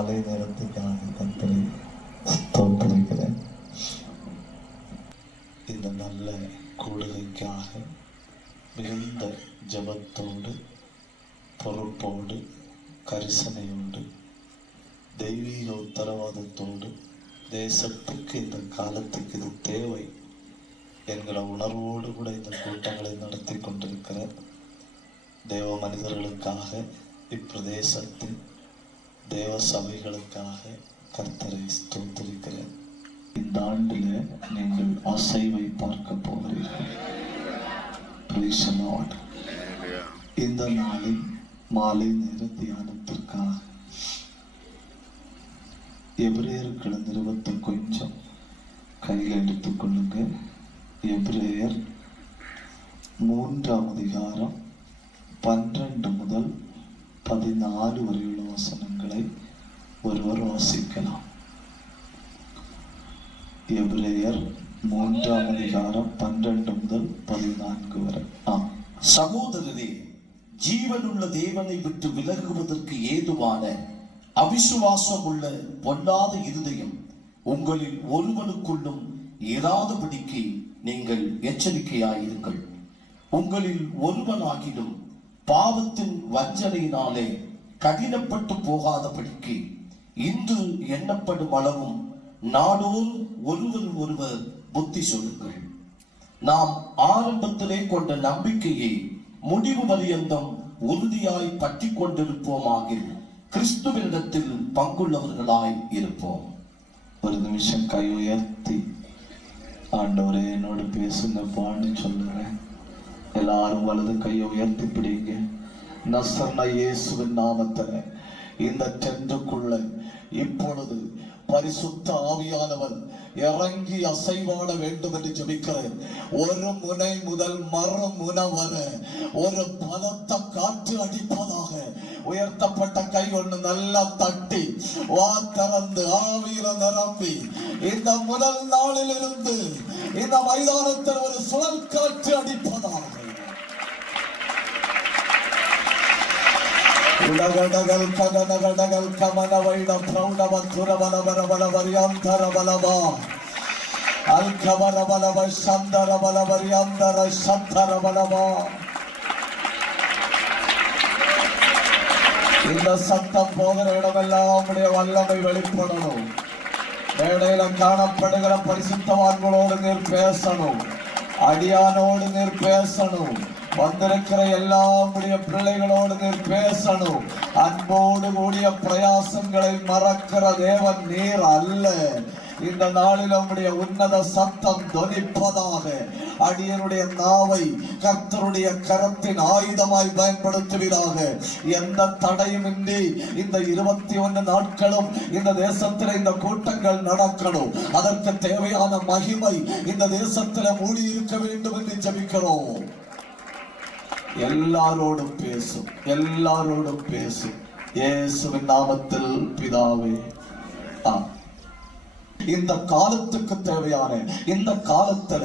மாலை நேரத்துக்காக கர்த்தரை ஸ்தோத்திரிக்கிறேன். இந்த நல்ல கூடுகைக்காக மிகுந்த ஜபத்தோடு, பொறுப்போடு, கரிசனையோடு, தெய்வீக உத்தரவாதத்தோடு, தேசத்துக்கு இந்த காலத்துக்கு இது தேவை என்கிற உணர்வோடு கூட இந்த கூட்டங்களை நடத்தி கொண்டிருக்கிற தேவ மனிதர்களுக்காக, இப்பிரதேசத்தின் தேவ சபைகளுக்காக கர்த்தரை ஸ்தோத்திரிக்கிறேன். இந்த ஆண்டில் நீங்கள் அசைவை பார்க்க போகிறீர்கள். Praise the Lord. இந்த நாளின் மாலை நேர தியானத்திற்காக எபிரேயர்கள் நிறுவத்தை கொஞ்சம் கையில் எடுத்துக்கொள்ளுங்க. எபிரேயர் 3ஆம் அதிகாரம் 12 முதல் 14 வரையுள்ள வசனங்களை ஒருவர் வாசிக்கலாம். எபிரேயர் 3ஆம் அதிகாரம் 12 முதல் 14 வரை. சகோதரரே, ஜீவனுள்ள தேவனை விட்டு விலகுவதற்கு ஏதுவான அவிசுவாசம் உள்ள பொல்லாத இருதயம் உங்களில் ஒருவனுக்குள்ளும் ஏறாதபடிக்கு நீங்கள் எச்சரிக்கையாயிருங்கள். உங்களில் ஒருவனாகிலும் பாவத்தின் வஞ்சனையினாலே கடினப்பட்டு போகாதபடிக்கு இன்று எண்ணப்படும் அளவும் நாடோறும் ஒருவர் ஒருவர் புத்தி சொல்லுங்கள். நாம் ஆரம்பத்திலே கொண்ட நம்பிக்கையை முடிவு பரியந்தம் உறுதியாய் பற்றி கொண்டிருப்போமாகில் கிறிஸ்துவினிடத்தில் பங்குள்ளவர்களாய் இருப்போம். ஒரு நிமிஷம் கை உயர்த்தி ஆண்டவரே என்னோடு பேசுங்கப்பான்னு சொல்லுறேன். எல்லாரும் வலது கையை உயர்த்தி பிடிங்க. நசரேயனான இயேசுவின் நாமத்தில் இந்த டென்ட்டுக்குள்ள இப்பொழுது பரிசுத்த ஆவியானவர் இறங்கி அசைவாட வேண்டும் என்று ஜெபிக்கிறேன். ஒரு முனை முதல் மறுமுனை வர ஒரு பலத்த காற்று அடிப்பதாக உயர்த்தப்பட்ட கை ஒன்று நல்லா தட்டி வா திறந்து ஆவியில நிரம்பி இந்த முதல் நாளில் இருந்து இந்த மைதானத்தில் ஒரு சுழல் காற்று அடிப்பதாக உலகடகல் ககனகடகல் கமன வைட பிரௌடவ துரவன வரவன வரியாந்தர பலவா அல்கவர பலவ சந்தர பல வரியாந்தர சந்தர பலவா. இந்த சத்தம் போகிற இடமெல்லாம் உடைய வல்லமை வெளிப்படணும். மேடையில காணப்படுகிற பரிசுத்தவான்களோடு நீர் பேசணும். அடியானோடு நீர் பேசணும். வந்திருக்கிற எல்லாருடைய பிள்ளைகளோடு நீர் பேசணும். அன்போடு கூடிய பிரயாசங்களை மறக்கிற தேவன் நீர் அல்ல. இந்த நாளில் நம்முடைய உன்னத சத்தம் தொனிப்பதாக. அடியனுடைய நாவை கர்த்தருடைய கரத்தின் ஆயுதமாய் பயன்படுத்துவீராக. எந்த தடையுமின்றி இந்த 21 நாட்களும் இந்த தேசத்தில் இந்த கூட்டங்கள் நடக்கணும். அதற்கு தேவையான மகிமை இந்த தேசத்தில் மூடி இருக்க வேண்டும் என்று ஜெபிக்கிறோம். எல்லாரோடும் பேசும், எல்லாரோடும் பேசும். இயேசுவின் நாமத்தில் பிதாவே. இந்த காலத்துக்கு தேவையான இந்த காலத்துல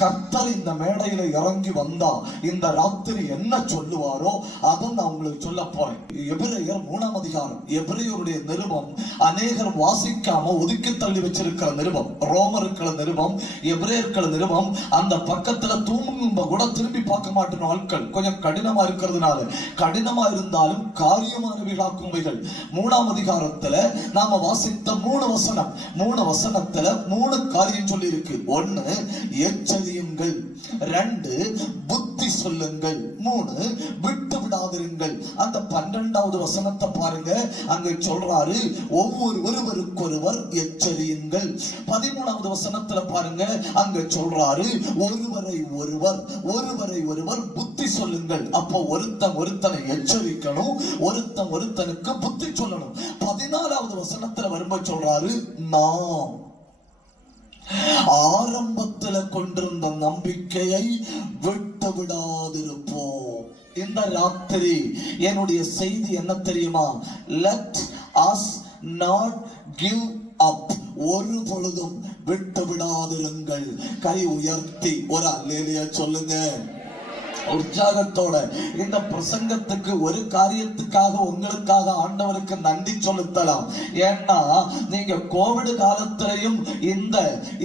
கர்த்தர் இந்த மேடையில இறங்கி வந்தா இந்த ராத்திரி என்ன சொல்லுவாரோ அதை நான் உங்களுக்கு சொல்ல போறேன். எபிரேயர் 3ஆம் அதிகாரம், எபிரேயருடைய நிருபம் அநேகர் வாசிக்காம ஒதுக்கி தள்ளி வச்சிருக்கிற நிருபம். ரோமருக்கள நிருபம், எபிரேயர்கள நிருபம் அந்த பக்கத்துல தூங்கும் கூட திரும்பி பார்க்க மாட்டேன். ஆட்கள் கொஞ்சம் கடினமா இருக்கிறதுனால, கடினமா இருந்தாலும் காரியமானவைகளாக்கும்பைகள் 3ஆம் அதிகாரத்துல நாம வாசித்த 3 வசனம், 3 வசனத்துல 3 காரியம் சொல்லி இருக்கு. 1 எச்சரியுங்கள், 2 புத்தி சொல்லுங்கள், 3 விட்டு விடாதிருங்கள். அந்த 12வது வசனத்தை பாருங்க. அங்க சொல்றாரு ஒருவருக்கொருவர் எச்சரியுங்கள். 13வது வசனத்துல பாருங்க. அங்க சொல்றாரு ஒருவரை ஒருவர் புத்தி சொல்லுங்கள். அப்போ ஒருத்தனை எச்சரிக்கணும், ஒருத்தனுக்கு புத்தி சொல்லணும். 14வது வசனத்துல வரும்போது சொல்றாரு நாம் ஆரம்பத்துல கொண்டிருந்த நம்பிக்கையை விட்டு விடாதிருப்போம். இந்த ராத்திரி என்னுடைய செய்தி என்ன தெரியுமா? Let us not give up. ஒரு பொழுதும் விட்டு விடாதிருங்கள். கை உயர்த்தி ஒரு அல்லேலூயா சொல்லுங்க. உற்சாகத்தோட இந்த பிரசங்கத்துக்கு ஒரு காரியத்துக்காக உங்களுக்காக ஆண்டவருக்கு நன்றி செலுத்தலாம். ஏன்னா நீங்க கோவிட் காலத்திலையும் இந்த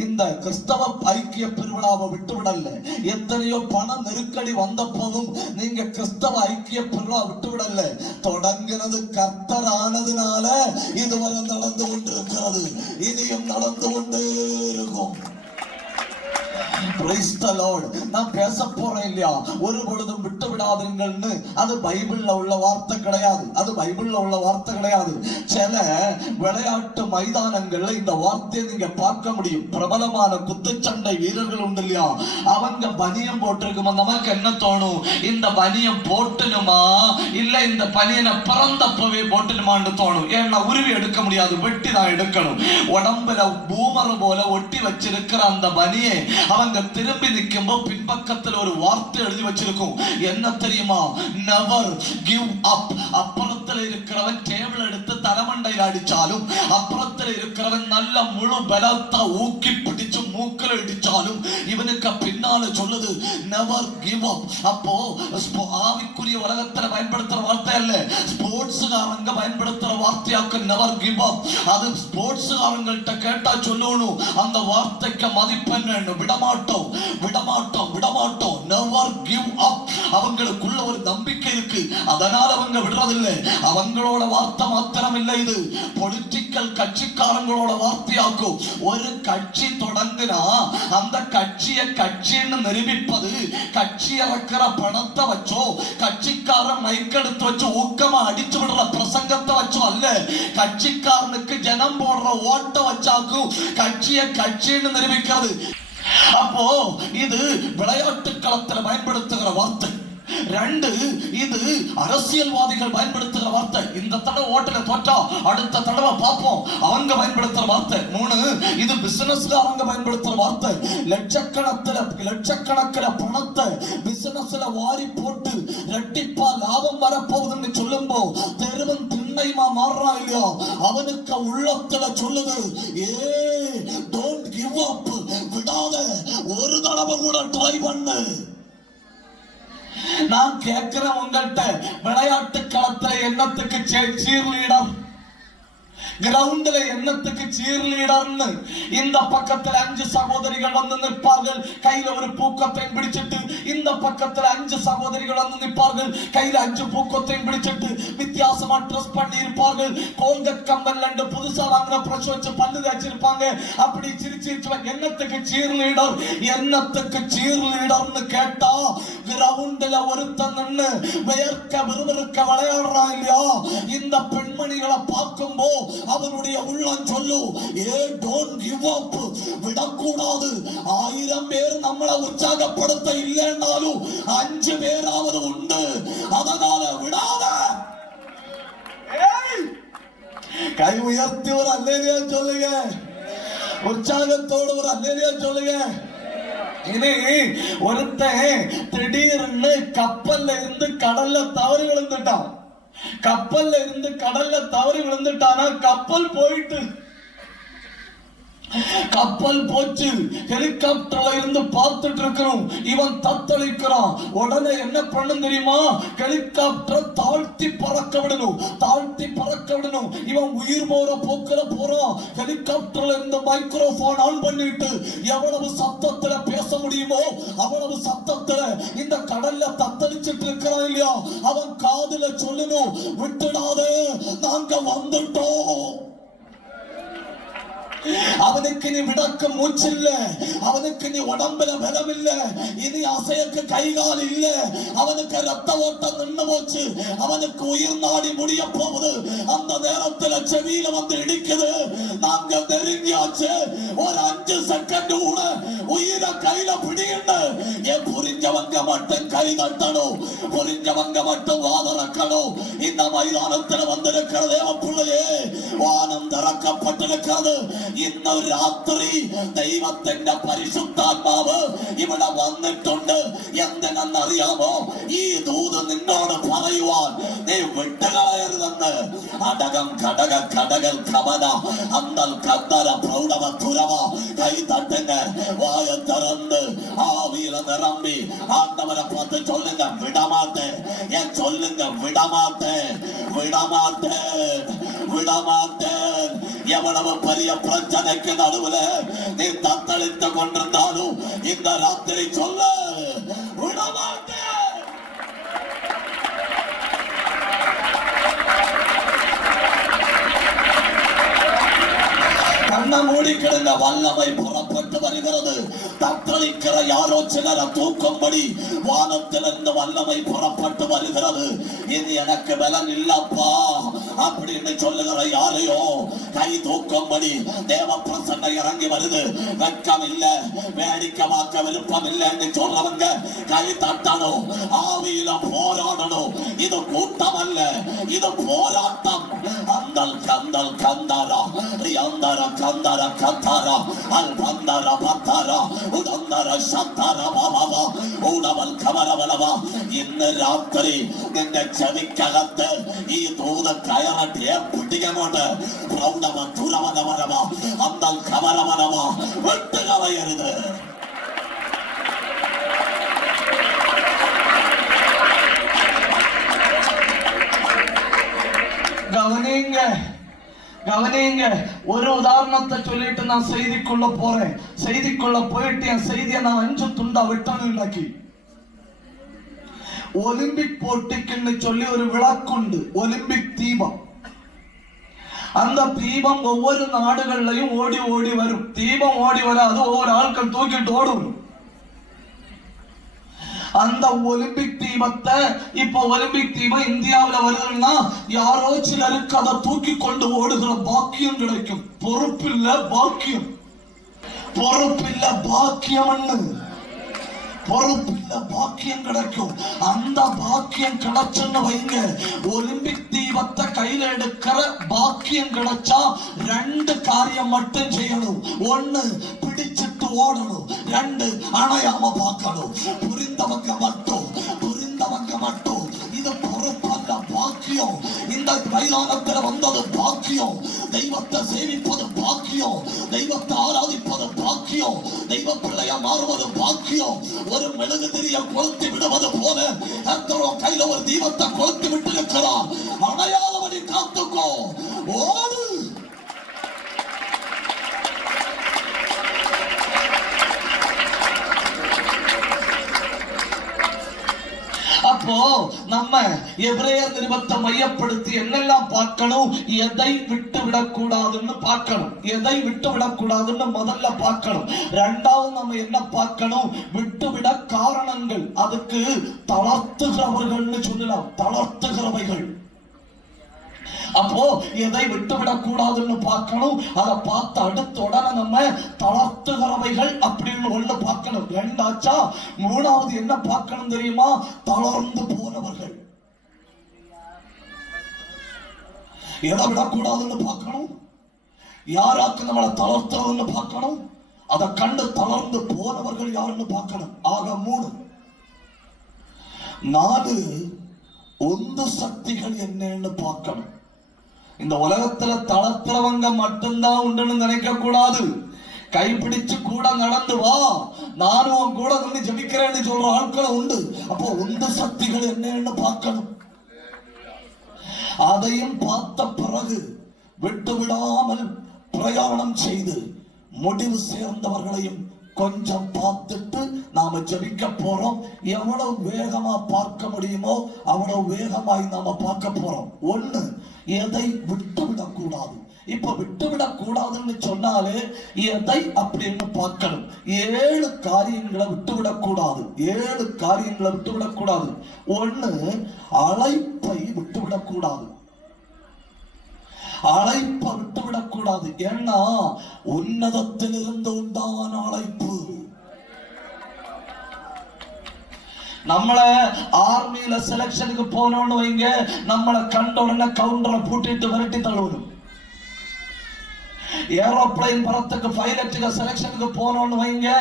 இந்த கிறிஸ்தவ ஐக்கிய பெருவிழாவை விட்டு விடல. எத்தனையோ பண நெருக்கடி வந்த போதும் நீங்க கிறிஸ்தவ ஐக்கிய பெருவிழா விட்டு விடல. தொடங்கினது கர்த்தர் ஆனதுனால இதுவரை நடந்து கொண்டிருக்கிறது, இனியும் நடந்து கொண்டே இருக்கும். Praise the Lord. நான் பேச போறேன் இல்லையா, ஒரு பொழுதும் விட்டு விடாதீங்கள்னு. அது பைபிள்ல உள்ள வார்த்தை கிடையாது, அது பைபிள்ல உள்ள வார்த்தை கிடையாது. சில விளையாட்டு மைதானங்கள்ல இந்த வார்த்தையை நீங்க பார்க்க முடியும். பிரபலமான குத்துச்சண்டை வீரர்கள் உண்டு இல்லையா, அவங்க பனியம் போட்டிருக்குமா, நமக்கு என்ன தோணும், இந்த பனியம் போட்டணுமா இல்ல இந்த பனியனை பிறந்தப்பவே போட்டணுமான்னு தோணும். ஏன்னா உருவி எடுக்க முடியாது, வெட்டி தான் எடுக்கணும். உடம்புல பூமர் போல ஒட்டி வச்சிருக்கிற அந்த பனியை அவங்க திரும்பி நிக்கும்போது பின்பக்கத்தில் ஒரு வார்த்தை எழுதி வச்சிருக்கும். என்ன தெரியுமா, never give up. அப்புறத்தில் இருக்கிறவன் டேபிள் எடுத்து தலைமண்டையில் அடிச்சாலும், அப்புறத்தில் இருக்கிறவன் நல்ல முழு பலத்தை ஊக்கி பிடிச்சு மூக்கில் அடிச்சாலும், இவனுக்கு பின்னால சொல்லுது never give up. அப்போ ஆவிக்குரிய உலகத்தில் பயன்படுத்துற வார்த்தை அல்ல, ஸ்போர்ட்ஸ்காரங்க பயன்படுத்துற வார்த்தையாக்கு never give up. அது ஸ்போர்ட்ஸ்காரங்கள்ட்ட கேட்டா சொல்லணும், அந்த வார்த்தைக்கு மதிப்பெண் விடமாட்டோம் விடமாட்டோம் விடமாட்டோம். never give up. அவங்களுக்குள்ள ஒரு நம்பிக்கை இருக்கு, அதனால அவங்க விடுறதில்லை. அவங்களோட வார்த்தை மாத்திரம் இல்லை, இது பொலிட்டிக்கல் கட்சிக்காரங்களோட வார்த்தையாக்கும். ஒரு கட்சி தொடங்கினா அந்த கட்சியை கட்சின்னு நிரூபிப்பது கட்சி இறக்கிற பணத்தை வச்சோ, கட்சிக்காரன் மைக்கெடுத்து வச்சு ஊக்கமா அடிச்சு விடுற பிரசங்கத்தை வச்சோ அல்ல, கட்சிக்காரனுக்கு ஜனம் போடுற ஓட்ட வச்சாக்கும் கட்சியை கட்சின்னு நிரூபிக்கிறது. அப்போ இது விளையாட்டு களத்தில் பயன்படுத்துகிற வார்த்தை. ரெண்டு, இது அரசியல்வாதிகள் பயன்படுத்துகிற வார்த்தை. இந்த தடவை ஓட்டல தோற்றா அடுத்த தடவை பார்ப்போம், அவங்க பயன்படுத்துற வார்த்தை. மூணு, இது பிசினஸ்காரங்க பயன்படுத்துற வார்த்தை. லட்சக்கணக்கில் பணத்தை பிசினஸ்ல வாரி போட்டு ரெட்டிப்பா லாபம் வரப்போகுதுன்னு சொல்லும்போ தெருவன் திண்ணைமா மாறுறான் இல்லையா, அவனுக்கு உள்ளத்துல சொல்லுது, don't give up. விடாத, ஒரு தடவை கூட ட்ரை பண்ணு. நான் கேட்கிறேன் உங்கள்கிட்ட, விளையாட்டு களத்துல என்னத்துக்கு சீர் லீடர், கிரவுண்ட்ல என்னத்துக்கு சீர் லீடர்னு? இந்த பக்கத்துல 5 சகோதரிகள் வந்து நிற்பார்கள், கையில ஒரு பூக்கொத்தையும் பிடிச்சிட்டு. இந்த பக்கத்துல 5 சகோதரிகள் வந்து நிற்பார்கள், கையில 5 பூக்கொத்தையும் பிடிச்சிட்டு. வித்தியாசமா ட்ரெஸ் பண்ணி இருப்பார்கள், கோல்கட் கம்பல் ரெண்டு புதுசா வாங்கின பிரஷ் வச்சு பல்லு தேய்ச்சிருப்பாங்க. அப்படி சிரிச்சு என்னத்துக்கு சீர் லீடர், என்னத்துக்கு சீர் லீடர்னு கேட்டா, கிரவுண்ட்ல ஒருத்தன் நின்னு வியர்க்க விறுவிறுக்க விளையாடுறான் இல்லையா, இந்த பெண்மணிகளை பார்க்கும்போ அவனுடைய உள்ளம் சொல்லு, don't give up. விடக்கூடாது. 1000 பேர் நம்மளை உற்சாகப்படுத்த இல்லைன்னாலும் 5 பேராவது உண்டு, அதனால விடாத. கை உயர்த்தி ஒரு அல்லேலியா சொல்லுங்க, உற்சாகத்தோடு ஒரு அல்லேலியா சொல்லுங்க. இனி ஒருத்தன் திடீர்னு கப்பல்ல இருந்து கடல்ல தவறி விழுந்துட்டான். கப்பல்ல இருந்து கடல்ல தவறி விழுந்துட்டானா, கப்பல் போயிட்டு, கப்பல் போச்சு. ஹெலிகாப்டர்ல இருந்து பார்த்துட்டு இருக்கிறோம், இவன் தத்தளிக்கிறான். உடனே என்ன பண்ணும் தெரியுமா, ஹெலிகாப்டர் தாழ்த்தி பறக்க விடணும், தாழ்த்தி பறக்க விடணும். இவன் உயிர் போற போக்குல போறான். ஹெலிகாப்டர்ல இருந்து மைக்ரோபோன் ஆன் பண்ணிட்டு எவ்வளவு சத்தத்துல பேச முடியுமோ அவ்வளவு சத்தத்துல இந்த கடல்ல தத்தளிச்சிட்டு இருக்கிறான் இல்லையா, அவன் காதுல சொல்லணும், விட்டுடாதே, நாங்க வந்துட்டோம். அவனுக்கு நீ விடக்க மூச்சு இல்ல, அவனுக்கு நீ உடம்புல பலம் இல்ல, இனி அசையக்கு கைகால் இல்ல, அவனுக்கு ரத்த ஓட்டம் நின்று போச்சு, அவனுக்கு உயிர் நாடி முடிய போகுது. அந்த நேரத்துல செவியில வந்து இடிக்குது, நாங்க நெருங்கியாச்சு, ஒரு 5 செகண்ட் கூட உயிரை கையில பிடிங்க. ஏன் புரிஞ்சவங்க மட்டும் கை தட்டணும், புரிஞ்சவங்க மட்டும் வாதரக்கணும். இந்த மைதானத்தில் வந்திருக்கிற தேவ பிள்ளையே, வானம் திறக்கப்பட்டிருக்கிறது. ഇന്ന് രാത്രി ദൈവത്തിന്റെ പരിശുദ്ധാത്മാവ് ഇവിടെ വന്നിട്ടുണ്ട്. എന്തിനെന്നറിയാമോ, ഈ ദൂത് നിന്നോട് പറയുവാൻ നീ വിട്ടുകളയരുതെന്ന്. അടകം കടക കടകൽ കവന അന്തൽ കത്തര പ്രൗഢവ തുരവ കൈ തട്ടുന്ന വായ തുറന്ന് ആവിയിൽ நிரம்பி ஆண்டவரை பார்த்து சொல்லுங்க, விடமாட்டேன். ஏன் சொல்லுங்க, விடமாட்டேன், விடமாட்டேன், விடமாட்டேன். எவ்வளவு பெரிய பிரச்சனைக்கு நடுவுல நீ தத்தளித்து கொண்டிருந்தாலும் இந்த ராத்திரி சொல்ல, விடமாட்டேன். கண்ண மூடி கிடந்த வல்லமை புறப்பட்டு வருகிறது. தத்தளிக்கிற யாரோ சிலரை தூக்கும்படி வானத்திலிருந்து வல்லமை புறப்பட்டு வருகிறது. இது எனக்கு பலன் இல்லப்பா அப்படின்னு சொல்லுகிற யாரையோ கை தூக்கும்படி தேவ பிரசன்னம் இறங்கி வருது. வெட்கம் இல்ல, வேடிக்கை பார்க்க விருப்பம் இல்லைன்னு சொல்றவங்க கை தட்டணும், ஆவியில போராடணும். இது கூட்டம் அல்ல, இது போராட்டம். அந்தல் கந்தல் கந்தாரா ரியாந்தாரா கந்தாரா கத்தாரா அல் பந்தாரா பத்தாரா உதந்தாரா சத்தாரா பாபாவா ஊடவல் கவரவலவா. ഇന്ന് രാത്രി നിന്റെ ചെവിക്കകത്ത് ഈ ദൂത് കയറട്ടെ, പിടിക്കങ്ങോട്ട്. പ്രൗഢവ തുറവനവരവ അന്തൽ കവരവനവ വിട്ടുകളയരുത്. கவனிங்க. ஒரு உதாரணத்தை சொல்லிட்டு நான் செய்திக்குள்ள போறேன். செய்திக்குள்ள போயிட்டு என் செய்தியை நான் 5 துண்டா விட்டானு ഉണ്ടാക്കി. ஒலிம்பிக் போட்டிக்குன்னு சொல்லி ஒரு விளக்குண்டு, ஒலிம்பிக் தீபம். அந்த தீபம் ஒவ்வொரு நாடுகள்லயும் ஓடி ஓடி வரும். தீபம் ஓடி வராது, ஒவ்வொரு ஆட்கள் தூக்கிட்டு ஓடும். அந்த ஒலிம்பிக் தீபத்தை, இப்ப ஒலிம்பிக் தீபம் இந்தியாவில் வருதுன்னா யாரோ சிலருக்கு அதை தூக்கி கொண்டு ஓடுகிற பாக்கியம் கிடைக்கும். பொறுப்பில்ல பாக்கியம், பொறுப்பில்ல பாக்கியம், பொறுப்பில்ல பாக்கியம் கிடைக்கும். அந்த பாக்கியம் கிடைச்சுன்னு வைங்க, ஒலிம்பிக் தீபத்தை கையில எடுக்கிற பாக்கியம் கிடைச்சா 2 காரியம் மட்டும் செய்யணும். 1 பிடிச்சிட்டு ஓடணும், 2 அணையாம பார்க்கணும். புரிந்தவங்க மட்டும், புரிந்தவங்க மட்டும். இது பொறுப்பான பாக்கியம். இந்த மைதானத்தில் வந்தது பாக்கியம். தெய்வத்தை சேவிப்பது பாக்கியம், தெய்வத்தை ஆராதிப்பது பாக்கியம், தெய்வ பிள்ளையா மாறுவது பாக்கியம். ஒரு மெழுகுதிரிய கொளுத்தி விடுவது போல கர்த்தர் கையில ஒரு தீபத்தை கொளுத்தி விட்டு இருக்கிறார். அணையாதவனை காத்துக்கோ, ஓடு. அப்போ நம்ம எபிரேயர் நிருபத்தை மையப்படுத்தி என்னெல்லாம் பார்க்கணும், எதை விட்டு விடக்கூடாதுன்னு பார்க்கணும். எதை விட்டு விடக்கூடாதுன்னு முதல்ல பார்க்கணும். 2வது நம்ம என்ன பார்க்கணும், விட்டுவிட காரணங்கள். அதுக்கு தளர்த்துகிறவர்கள்னு சொல்லலாம், தளர்த்துகிறவைகள். அப்போ எதை விட்டுவிடக் கூடாதுன்னு பார்க்கணும். அதை பார்த்து அடுத்த உடனே நம்ம தளர்த்துகிறவைகள் அப்படின்னு 1 பார்க்கணும். 2 ஆச்சா. 3வது என்ன பார்க்கணும் தெரியுமா, தளர்ந்து போனவர்கள். எதை விடக்கூடாதுன்னு பார்க்கணும், யாராக்கு நம்மளை தளர்த்துறதுன்னு பார்க்கணும், அதை கண்டு தளர்ந்து போனவர்கள் யாருன்னு பார்க்கணும். ஆக 3. 4 உந்து சக்திகள் என்னன்னு பார்க்கணும். இந்த உலகத்துல தளர்த்துறவங்க மட்டும்தான் உண்டுன்னு நினைக்க கூடாது. கைப்பிடிச்சு கூட நடந்து வா, நானும் கூட வந்து ஜெபிக்கிறேன்னு சொல்ற ஆட்களும் உண்டு. அப்போ உந்து சக்திகள் என்னன்னு பார்க்கணும். அதையும் பார்த்த பிறகு விட்டு விடாமல் பிரயாணம் செய்து முடிவு சேர்ந்தவர்களையும் கொஞ்சம் பார்த்துட்டு நாம ஜெபிக்க போறோம். எவ்வளவு வேகமா பார்க்க முடியுமோ அவ்வளவு வேகமாய் நாம பார்க்க போறோம். 1 எதை விட்டுவிடக் கூடாது. இப்ப விட்டுவிடக் கூடாதுன்னு சொன்னாலே எதை அப்படின்னு பார்க்கணும். 7 காரியங்களை விட்டுவிடக் கூடாது. 7 காரியங்களை விட்டுவிடக் கூடாது. 1 அழைப்பை விட்டுவிடக் கூடாது. அழைப்பை விட்டுவிடக் கூடாது. ஏன்னா உன்னதத்திலிருந்து உண்டான அழைப்பு. நம்மள ஆர்மியில செலக்ஷனுக்கு போனோம்னு வைங்க, நம்மளை கண்ட உடனே கவுண்டரை பூட்டிட்டு விரட்டி தள்ளுவதும். ஏரோப்ளைன் பறத்துக்கு பைலட்டுக்கு செலக்ஷனுக்கு போனோம்னு வைங்க,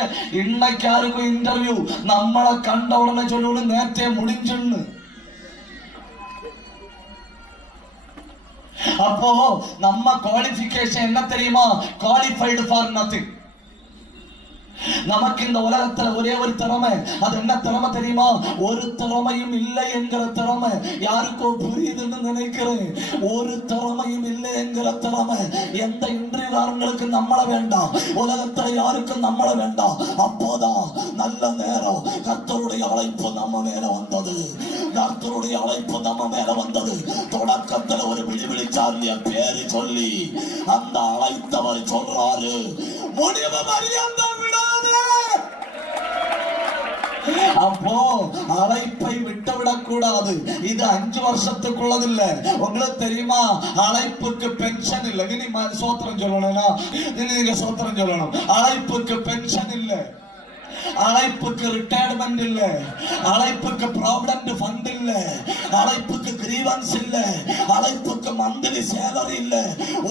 இன்னைக்கு யாருக்கும் இன்டர்வியூ, நம்மளை கண்ட உடனே சொல்லுவோம் நேரத்தே முடிஞ்சுன்னு. அப்போ நம்ம குவாலிஃபிகேஷன் என்ன தெரியுமா, குவாலிஃபைடு ஃபார் நதிங். நமக்கு இந்த உலகத்துல ஒரே ஒரு திறமை, அது என்ன திறமை தெரியுமா? ஒரு திறமையும் இல்லை என்கிற திறமை. யாருக்கோ புரியுதுன்னு நினைக்கிறேன். ஒரு திறமையும் இல்லை என்கிற திறமை. எந்த இன்றியதாரங்களுக்கு நம்மள வேண்டாம், உலகத்துல யாருக்கும் நம்மள வேண்டாம். அப்போதான் நல்ல நேரம் கர்த்தருடைய அழைப்பு நம்ம மேல வந்தது. கர்த்தருடைய அழைப்பு நம்ம மேல வந்தது. தொடக்கத்துல ஒரு விழிவிழிச்சார்லிய பேரு சொல்லி அந்த அழைத்தவர் சொல்றாரு, முடிவு மரியாதை விடாதே. அப்போ அழைப்பை விட்டுவிடக் கூடாது. இது 5 வருஷத்துக்குள்ளது இல்ல. உங்களுக்கு தெரியுமா, அழைப்புக்கு பென்ஷன் இல்ல. இனி சோத்திரம் சொல்லணும்னா நீங்க சோத்திரம் சொல்லணும். அழைப்புக்கு பென்ஷன் இல்ல, அழைப்புக்கு ரிட்டையர்மெண்ட் இல்ல, அழைப்புக்கு ப்ராவிடன்ட் ஃபண்ட் இல்ல, அழைப்புக்கு கிரீவன்ஸ் இல்ல, அழைப்புக்கு மந்த்லி சேலரி இல்ல.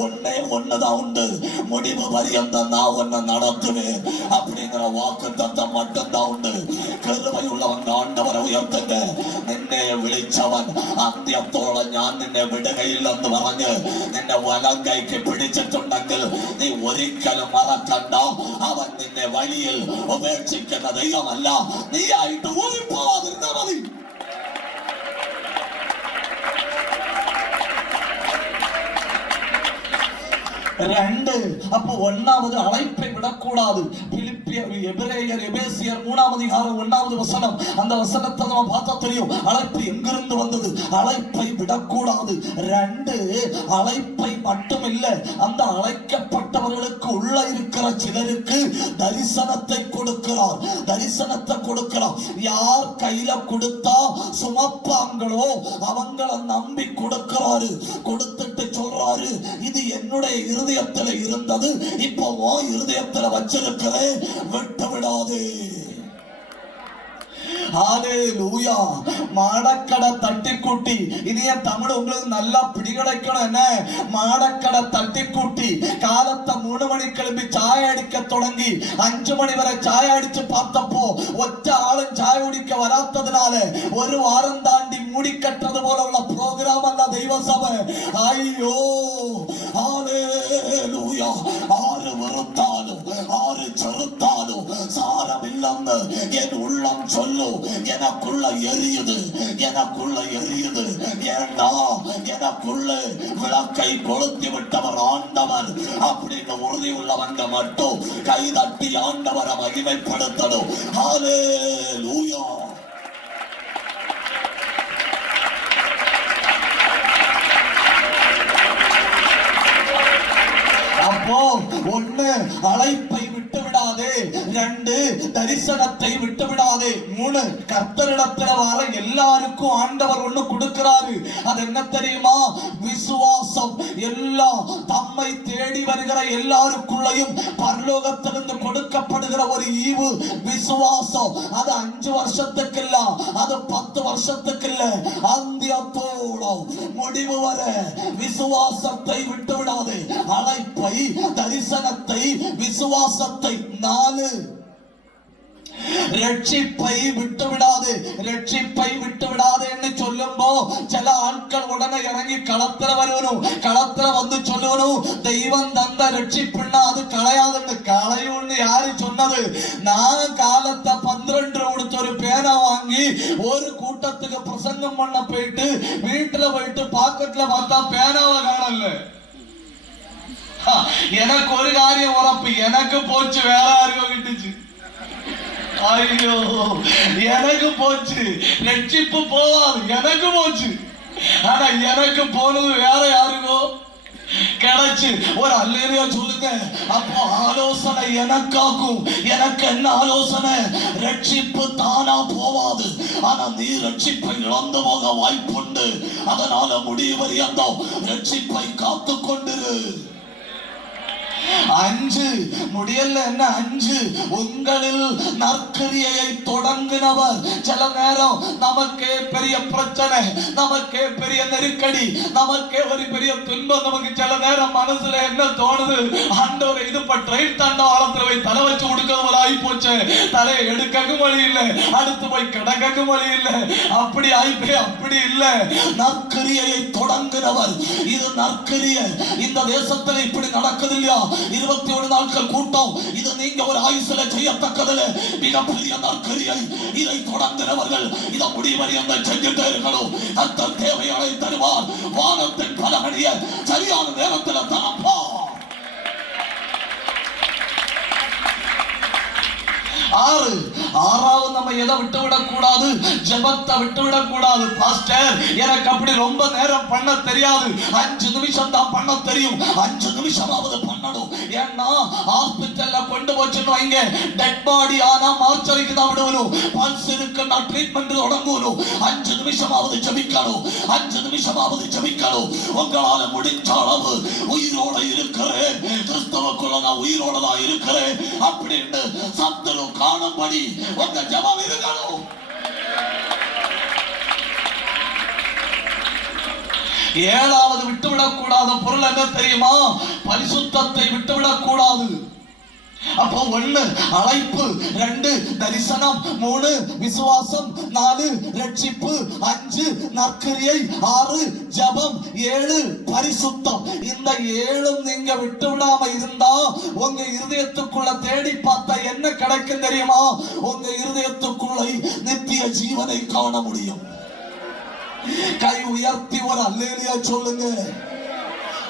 ஒன்னே ஒண்ணுதான் உண்டு, முடிவு பரியந்தம் நான் உன்னை நடத்துவேன் அப்படிங்கிற வாக்கு தத்தம் மட்டும்தான் உண்டு. கருவை உள்ளவன் ஆண்டவரை உயர்த்துங்க. നിന്നെ വിളിച്ചവൻ അന്ത്യത്തോളം ഞാൻ നിന്നെ വിടുകയില്ലെന്ന് പറഞ്ഞ് നിന്നെ വലങ്കൈക്ക് പിടിച്ചിട്ടുണ്ടെങ്കിൽ നീ ഒരിക്കലും മറക്കണ്ട. അവൻ നിന്നെ വഴിയിൽ ഉപേക്ഷിക്കുന്ന ദൈവമല്ല. നീ ആയിട്ട് ഓടിപ്പോവാതിരുന്നാ മതി. ரெண்டு, அப்போ ஒன்னாவது அழைப்பை விடக்கூடாது. எபிரேயர் எபேசியர் 3ஆம் அதிகாரம் 1ஆவது வசனம். அந்த வசனத்தை நம்ம பார்த்தா தெரியும் அழைப்பு எங்கிருந்து வந்தது. அழைப்பை விடக்கூடாது. ரெண்டு, அழைப்பை மட்டும் இல்ல, அந்த அழைக்கப்பட்டவர்களுக்கு உள்ள இருக்கிற சிலருக்கு தரிசனத்தை கொடுக்கிறார். தரிசனத்தை கொடுக்கிறார். யார் கையில கொடுத்தா சுமப்பாங்களோ அவங்கள நம்பி கொடுக்கிறாரு. கொடுத்துட்டு சொல்றாரு, இது என்னுடைய இருதயத்தில் இருந்தது, இப்போ உன் இருதயத்தில் வச்சிருக்கிறேன், விட்டு விடாதே. ஹalleluya. மாடக்கடை தட்டிக்கூட்டி. இனிய தமிழ் உங்களுக்கு நல்லா பிடிக்கணும். என்ன மாடக்கடை தட்டிக்கூட்டி? காலத்தை 3 மணி கிளம்பி சாய அடிக்க தொடங்கி 5 மணி வரை சாய அடிச்சு பார்த்தப்போ ஒற்ற ஆளும் சாய குடிக்க வராததுனால ஒரு வாரம் தாண்டி மூடி கட்டுறது போல உள்ள ப்ரோக்ராம் அல்ல தெய்வ சபை. ஐயோ ஹalleluya. ஆறு வருத்தாலும் ஆறு செருத்தாலும் சாரம் இல்லைன்னு என் உள்ளம் சொல்லும். எனக்குள்ள எரியுது, எனக்குள்ள எரியுது. ஏண்டா எனக்குள்ள விளக்கை கொளுத்தி விட்டவர் ஆண்டவர் அப்படின்னு உறுதி உள்ளவங்க மட்டும் கை தட்டி ஆண்டவரை மகிமைப்படுத்தணும். ஹalleluya. அப்போ ஒண்ணு, அழைப்பை விட்டு விடாதே. ரெண்டு, தரிசனத்தை விட்டு விடாதே. மூணு, கர்த்தரிடத்துல வர எல்லாருக்கும் ஆண்டவர் ஒண்ணு கொடுக்கிறாரு. அது என்ன தெரியுமா? விசுவாசம். எல்லாம் தம்மை தேடி வருகிற எல்லாருக்குள்ளையும் பரலோகத்திலிருந்து கொடுக்கப்படுகிற ஒரு ஈவு விசுவாசம். அது 5 வருஷத்துக்கு இல்ல, அது 10 வருஷத்துக்கு இல்ல, அந்தியத்தோட முடிவு வர விசுவாசத்தை விட்டு விடாதே. அழைப்பை, தரிசனத்தை, விசுவாசத்தை. 4, ரட்சிப்பை விட்டு விடாது. ரட்சிப்பை விட்டு விடாதுன்னு சொல்லும்போ சில ஆட்கள் உடனே இறங்கி களத்துல வரணும். களத்துல வந்து சொல்லணும், தெய்வம் தந்த ரட்சிப்புன்னா அது களையாதுன்னு. களையும்னு யாரு சொன்னது? நான் காலத்தை 12 கொடுத்த ஒரு பேனா வாங்கி ஒரு கூட்டத்துக்கு பிரசங்கம் பண்ண போயிட்டு வீட்டுல போயிட்டு பாக்கெட்ல பார்த்தா பேனாவை காணல. எனக்கு ஒரு காரியம் உறப்பு, எனக்கு போச்சு, வேற யாருக்கும் விட்டுச்சு. ஐயோ எனக்கு போச்சு. ரட்சிப்பு போவாது, எனக்கு போச்சு. ஆனா எனக்கு போனது வேற யாருக்கோ கிடைச்சு. ஒரு அல்லேலூயா சொல்லுங்க. அப்போ ஆலோசனை எனக்காகும். எனக்கு என்ன ஆலோசனை? ரட்சிப்பு தானா போவாது, ஆனா நீ ரட்சிப்பை இழந்து போக வாய்ப்புண்டு. அதனால முடிவு அந்த ரட்சிப்பை காத்து கொண்டிரு. 5, முடியல. என்ன 5? உங்களில் நற்கிரியை தொடங்கினவர். சில நேரம் நமக்கே பெரிய பிரச்சனை, நமக்கே பெரிய நெருக்கடி, நமக்கே ஒரு பெரிய துன்பம். நமக்கு சில நேரம் மனசுல என்ன தோணுது? ஆண்டவரை இது ட்ரெயின் தண்டவாளத்துல போய் தலை வச்சு கொடுக்க ஆகி போச்சு. தலையை எடுக்கவும் வழி இல்லை, அடுத்து போய் கிடக்கவும் வழி இல்லை. அப்படி ஆயிப்பே. அப்படி இல்லை. நற்கிரியை தொடங்கினவர். இது நற்கிரிய. இந்த தேசத்துல இப்படி நடக்குது இல்லையா? 20 21 நாட்கள் கூட்டம் இது நீங்க ஒரு ஆயுசுல செய்யத்தக்கதில்லை. மிகப்பெரிய நற்கரியை இதை தொடங்குகிறவர்கள் இதை முடிவறிய செஞ்சுட்டே இருக்கணும். கர்த்தர் தேவையாய் தருவார். வானத்தின் பலகடிய சரியான நேரத்தில் தரப்பா. ஆறாவது நம்ம எதை விட்டுவிடக் கூடாது? ஜெபத்தை விட்டுவிடக் கூடாது. பாஸ்டர், எனக்கு அப்படி ரொம்ப நேரம் பண்ண தெரியாது, 5 நிமிஷம் தான் பண்ண தெரியும். 5 நிமிஷமாவது பண்ணணும். ஏன்னா ஹாஸ்பிட்டல்ல கொண்டு போச்சுன்னு வைங்க, டெட் பாடி ஆனா மார்ச்சரிக்கு தான் விடுவணும். பல்ஸ் இருக்குன்னா ட்ரீட்மெண்ட் தொடங்கணும். 5 நிமிஷமாவது ஜெபிக்கணும். 5 நிமிஷமாவது ஜெபிக்கணும். உங்களால முடிஞ்ச அளவு உயிரோட இருக்கிறேன், கிறிஸ்தவக்குள்ள நான் உயிரோட தான் இருக்கிறேன் அப்படின்னு சத்துரு காணும்படி உங்க ஜெபம் இருக்கணும். ஏழாவது விட்டுவிடக் கூடாத பொருள் என்ன தெரியுமா? பரிசுத்தத்தை விட்டுவிடக் கூடாது. அப்போ 1 அழைப்பு, 2 தரிசனம், 3 விசுவாசம், 4 ரட்சிப்பு, 5 நற்கிரியை, 6 ஜெபம், 7 பரிசுத்தம். இந்த 7 நீங்க விட்டு விடாம இருந்தா உங்க இருதயத்துக்குள்ள தேடி பார்த்தா என்ன கிடைக்கும் தெரியுமா? உங்க இருதயத்துக்குள்ள நித்திய ஜீவனை காண முடியும். கை உயர்த்தி ஒரு அல்லேலூயா சொல்லுங்க.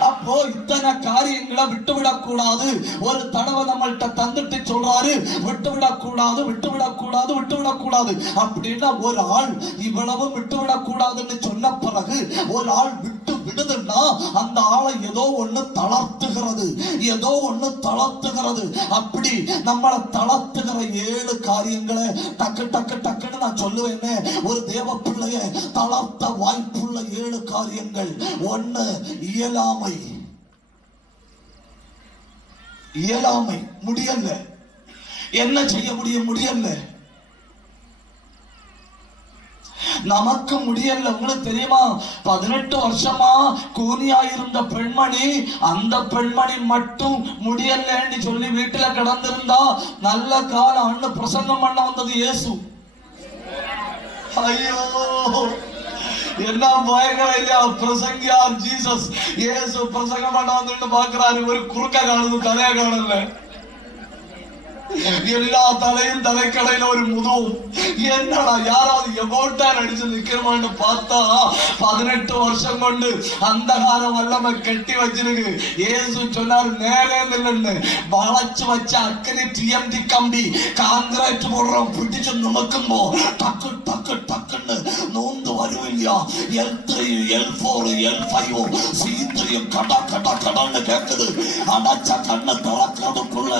அப்போ இத்தனை காரியங்களை விட்டுவிடக் கூடாது. ஒரு தடவை நம்மள்கிட்ட தந்துட்டு சொல்றாரு விட்டுவிடக் கூடாது, விட்டுவிடக் கூடாது, விட்டுவிடக் கூடாது அப்படின்னா ஒரு ஆள் இவ்வளவு விட்டுவிடக் கூடாதுன்னு சொன்ன பிறகு ஒரு ஆள் விட்டு விடுதுன்னா அந்த ஆளை ஏதோ ஒண்ணு தளர்த்துகிறது, ஏதோ ஒண்ணு தளர்த்துகிறது. அப்படி நம்மளை தளர்த்துகிற 7 காரியங்களை டக்கு டக்கு டக்குன்னு நான் சொல்லுவேன்னு ஒரு தேவ பிள்ளைய தளர்த்த வாய்ப்புள்ள 7 காரியங்கள். 1 இயலாமை. இயலாமை, முடியல. என்ன செய்ய முடியல, நமக்கு முடியல. உங்களுக்கு தெரியுமா? 18 வருஷமா கூனியாயிருந்த பெண்மணி, அந்த பெண்மணி மட்டும் முடியலன்னு சொல்லி வீட்டுல கிடந்திருந்தா நல்ல காலம் அண்ணு பிரசங்கம் பண்ண வந்தது இயேசு. ஐயோ, என்ன பயங்கர இல்லையா? பிரசங்கியார் ஜீசஸ் இயேசு பிரசங்கம் பண்ண வந்துட்டு பாக்குறாரு. ஒரு குறுக்க காணுது, தலையா காணல. எல்லா தலையும் தலைக்கடையில ஒரு முதுவும். என்னடா யாராவது எபோட்டார் அடிச்சு நிக்கிறமான்னு பார்த்தா 18 வருஷம் கொண்டு அந்தகார வல்லமை கட்டி வச்சிருக்கு. இயேசு சொன்னாரு நேரே நில்லுன்னு. வளைச்சு வச்ச அக்கனி டிஎம்டி கம்பி காங்கிரீட் போடுறோம் பிடிச்சு நுமக்கும்போ டக்கு டக்கு டக்குன்னு நோந்து வரும் இல்லையா? L3 L4 L5 C3 கடா கடா கடான்னு கேட்குது. அடைச்ச கண்ணை திறக்கிறதுக்குள்ள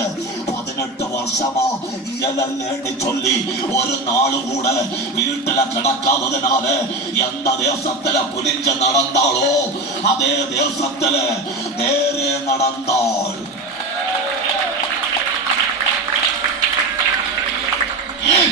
18 வருஷமா இயலன்னு சொல்லி ஒரு நாள் கூட வீட்டுல கிடக்காததுனால எந்த தேசத்துல புரிஞ்சு நடந்தாலோ அதே தேசத்துல நேரே நடந்தாள்.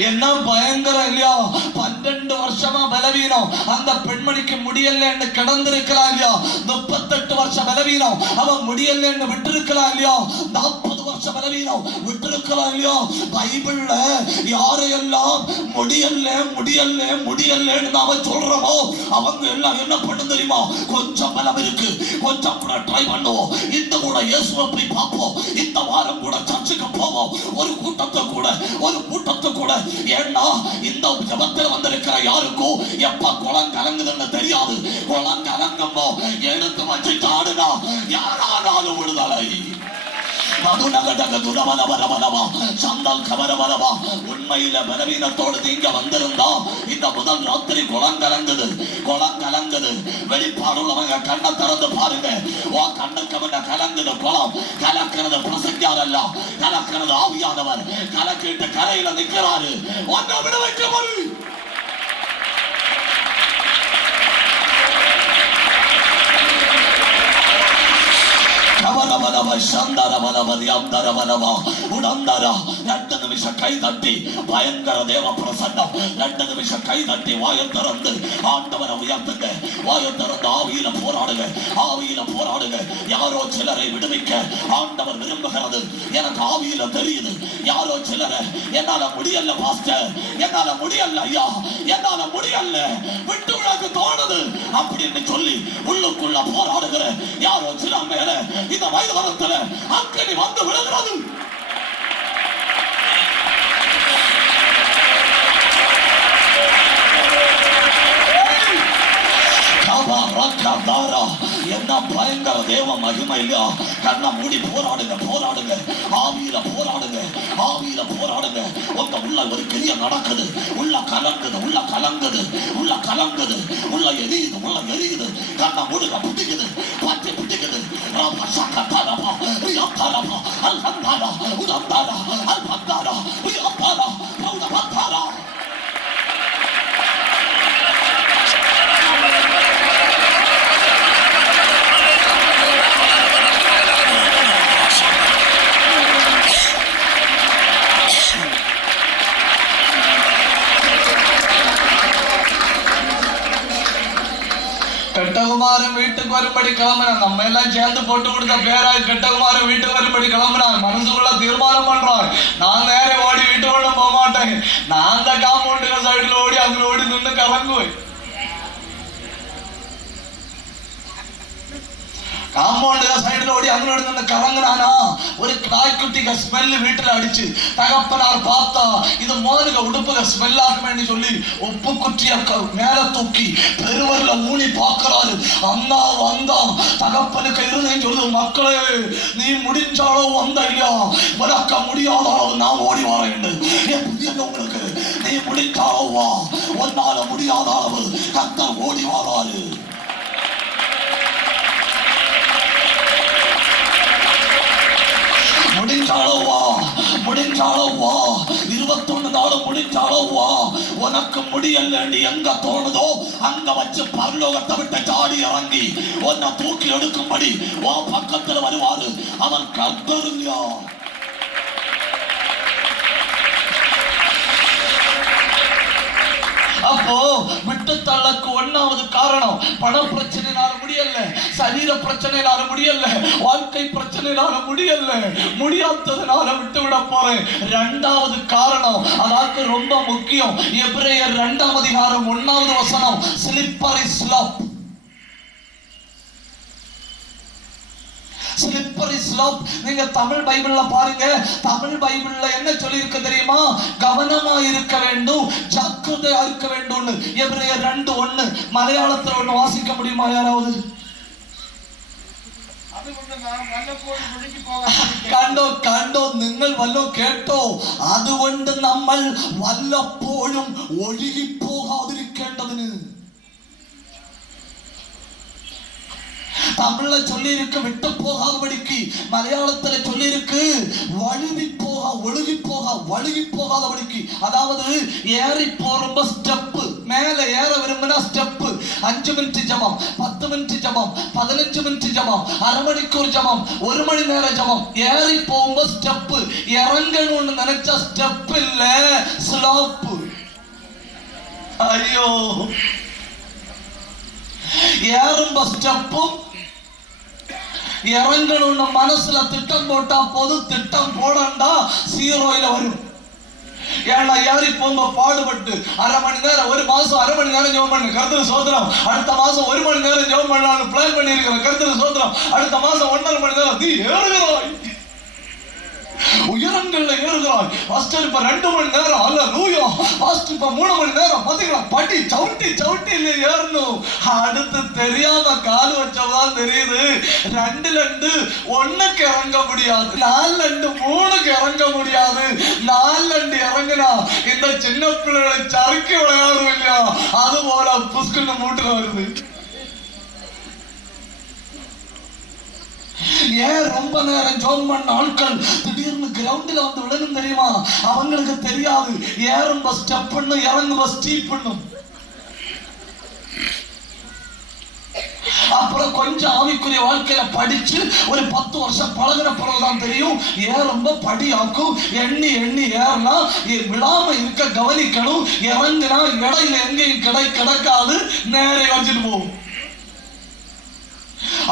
என்ன பயங்கரம் இல்லையா? 12 வருஷமா பலவீனம், அந்த பெண்மணிக்கு முடியலன்னு கிடந்திருக்கிறா இல்லையா? 38 வருஷம் பலவீனம், அவன் முடியலன்னு விட்டிருக்கலாம் இல்லையா? 40 வருஷம் பலவீனம் விட்டிருக்கலாம் இல்லையா? பைபிள்ல யாரையெல்லாம் முடியல முடியல முடியலன்னு நாம சொல்றோமோ அவங்க எல்லாம் என்ன பண்ண தெரியுமா? கொஞ்சம் பலம் இருக்கு, கொஞ்சம் கூட ட்ரை பண்ணுவோம், இந்த கூட இயேசுவை போய் பார்ப்போம், இந்த வாரம் கூட சர்ச்சுக்கு போவோம், ஒரு கூட்டத்தை கூட ஏன்னா இந்த ஜபத்தில் வந்திருக்கிற யாருக்கும் எப்ப குளம் கலங்குதுன்னு தெரியாது. குளம் கலங்கமோ எடுத்து வச்சு ஆடுனா யாரானாலும் விடுதலை. உண்மையில பலவீனத்தோடு நீங்க வந்திருந்தா இந்த முதல் ராத்திரி குளம் கலங்குது. வெளிப்பாடுள்ளவங்க கண்ணை திறந்து பாருங்க. கண்ணுக்கு கலங்குது குளம். கலக்கிறது பிரசங்கியார் அல்ல, கலக்கிறது ஆவியானவர். கலக்கிட்டு கரையில நிற்கிறாரு. ஒன்றை விட வைக்க முடியும். கை தட்டி பயங்கர தேவ பிரசன்னம். 2 நிமிஷம் கை தட்டி வாயை திறந்து ஆண்டவரை உயர்த்துங்க. வாயை திறந்து ஆவியில போராடுங்க. யாரோ சிலரை விடுவிக்க ஆண்டவர் விரும்புகிறது. எனக்கு ஆவியில தெரியுது. யாரோ சிலரை என்னால முடியல பாஸ்டர், என்னால முடியல ஐயா, என்னால முடியல, விட்டு விடாக்கு தோணுது அப்படின்னு சொல்லி உள்ளுக்குள்ள போராடுகிற யாரோ சிலர் மேல இந்த மைதானத்துல அக்கினி வந்து விழுகிறது. என்ன பயங்கர தேவ மகிமை இல்லையா? கண்ணை மூடி போராடுங்க, போராடுங்க, ஆவியில போராடுங்க, ஆவியில போராடுங்க. உங்க உள்ள ஒரு கிரியை நடக்குது, உள்ள கலங்குது, உள்ள கலங்குது, உள்ள கலங்குது, உள்ள எரியுது, உள்ள எரியுது. கண்ணை மூடுங்க, பிடிக்குது, பற்றி பிடிக்குது. கெட்டகுமாரன் வீட்டுக்கு வரும்படி கிளம்புறான். நம்ம எல்லாம் சேர்ந்து போட்டு கொடுத்த பேரா கெட்டகுமாரன் வீட்டுக்கு வரும்படி கிளம்புறான். மனசுக்குள்ள தீர்மானம் பண்றான், நான் நேரே ஓடி வீட்டுக்குள்ள போக மாட்டேன், நான் அந்த காம்பவுண்டுக்கு சைடுல ஓடி அங்க ஓடி நின்று கலங்குவேன். காம்பவுண்டுக்கு சைடுல ஓடி அங்க ஓடி நின்று கலங்குனானா ஒரு நாய்க்குட்டிக்கு ஸ்மெல் வீட்டுல அடிச்சு தகப்பனார் பார்த்தா இது மோனுக்கு உடுப்புக ஸ்மெல் ஆகுமேன்னு சொல்லி உப்பு குற்றிய மேல தூக்கி பெருவர்ல ஊனி பார்க்கிறாரு. அண்ணா வந்தா தகப்பனுக்கு இருந்தேன்னு சொல்லுது. மக்களே, நீ முடிஞ்சாலோ வந்த இல்லையா, உனக்க முடியாத அளவு நான் ஓடி வரேன். உங்களுக்கு நீ முடிஞ்சாலோ வா, ஒன்னால முடியாத அளவு கர்த்தர் ஓடி வராரு. முடிஞ்சாலும் வா, முடிஞ்சாலும் வா, 21 நாள் முடிஞ்சாலும் வா. உனக்கு முடியல எங்க தோணுதோ அங்க வச்சு பரலோகத்தை விட்டு சாடி இறங்கி உன்னை தூக்கி எடுக்கும்படி உன் பக்கத்துல வருவாரு. அவன் கர்த்தர் இல்லையா? அப்போ விட்டு தள்ளக்கு ஒன்னாவது காரணம் பண பிரச்சனைனால முடியல, சரீர பிரச்சனைனால முடியல, வாழ்க்கை பிரச்சனைனால முடியல, முடியாததுனால விட்டு விட போறேன். இரண்டாவது காரணம், அதாவது ரொம்ப முக்கியம், எபிரேயர் 2ஆம் அதிகாரம் 1வது வசனம், ஸ்லிப்பரி ஸ்லோப். Slippery slope. நீங்க தமிழ் பைபிள்ல பாருங்க, தமிழ் பைபிள்ல என்ன சொல்லி இருக்கு தெரியுமா? கவனமா இருக்க வேண்டும், ஜாக்கிரதையா இருக்க வேண்டும். எபிரேயர் 2:1. மலையாளத்துல ஒண்ணு வாசிக்க முடியுமா யாராவது? കണ്ടോ കണ്ടോ നിങ്ങൾ വല്ലോ കേട്ടോ? അതുകൊണ്ട് നമ്മൾ വല്ലപ്പോഴും ഒഴുകിപ്പോകാതിരിക്കേണ്ടതിന്. தமிழ்ல சொல்லி இருக்கு விட்டு போகாதபடிக்கு, மலையாளத்துல சொல்லி இருக்கு வழுவி போக, ஒழுகி போக, வழுகி போகாதபடிக்கு. அதாவது ஏறி போறப்ப ஸ்டெப், மேல ஏற விரும்பினா ஸ்டெப். 5 மினிட் ஜபம், 10 மினிட் ஜபம், 15 மினிட் ஜபம், அரை மணிக்கூர் ஜபம், 1 மணி நேரம் ஜபம். ஏறி போகும்போது ஸ்டெப், இறங்கணும்னு நினைச்சா ஸ்டெப் இல்ல, ஸ்லோப். ஐயோ, ஏறும்ப ஸ்டெப்பும் இறங்கணும்னு மனசுல திட்டம் போட்டா பொது திட்டம் போடண்டா 0ல வரும். ஏன்னா ஏறி போங்க பாடுபட்டு அரை மணி நேரம், ஒரு மாசம் அரை மணி நேரம் ஜெபம் பண்ணு, கர்த்தர் சோதரம். அடுத்த மாசம் 1 மணி நேரம் ஜெபம் பண்ணலாம்னு பிளான் பண்ணி இருக்கிற, கர்த்தர் சோதரம். அடுத்த மாசம் 1.5 மணி நேரம் நீ ஏறுகிறாய், உயரங்கள்ல ஏறுகிறாய். பாஸ்டர் இப்ப 2 மணி நேரம், அல்லேலூயா. பாஸ்டர் இப்ப 3 மணி நேரம். பாத்தீங்களா, படி சவுட்டி சவுட்டி இல்ல ஏறணும். அடுத்து தெரியாம கால் வச்சதான் தெரியுது, 2 1க்கு இறங்க முடியாது, 4 3க்கு இறங்க முடியாது. 4 இறங்கினா இந்த சின்ன பிள்ளைகளை சறுக்கி விளையாடும் இல்லையா, அது போல புஸ்குன்னு மூட்டுல வருது. ஏன் ரொம்ப நேரம் ஜோம் பண்ண ஆட்கள் திடீர்னு கிரவுண்டில் வந்து விழணும் தெரியுமா? அவங்களுக்கு தெரியாது ஏறும் பஸ் ஸ்டெப் பண்ணும், இறங்கும் பஸ் ஸ்டீப் பண்ணும். அப்புறம் கொஞ்சம் ஆவிக்குரிய வாழ்க்கையில படிச்சு ஒரு 10 வருஷம் பழகின பிறகுதான் தெரியும் ஏன் ரொம்ப படியாக்கும். எண்ணி எண்ணி ஏறலாம், விழாம இருக்க கவனிக்கணும். இறங்கினா இடையில எங்கேயும் கிடக்காது, நேரே வச்சுட்டு போகும்.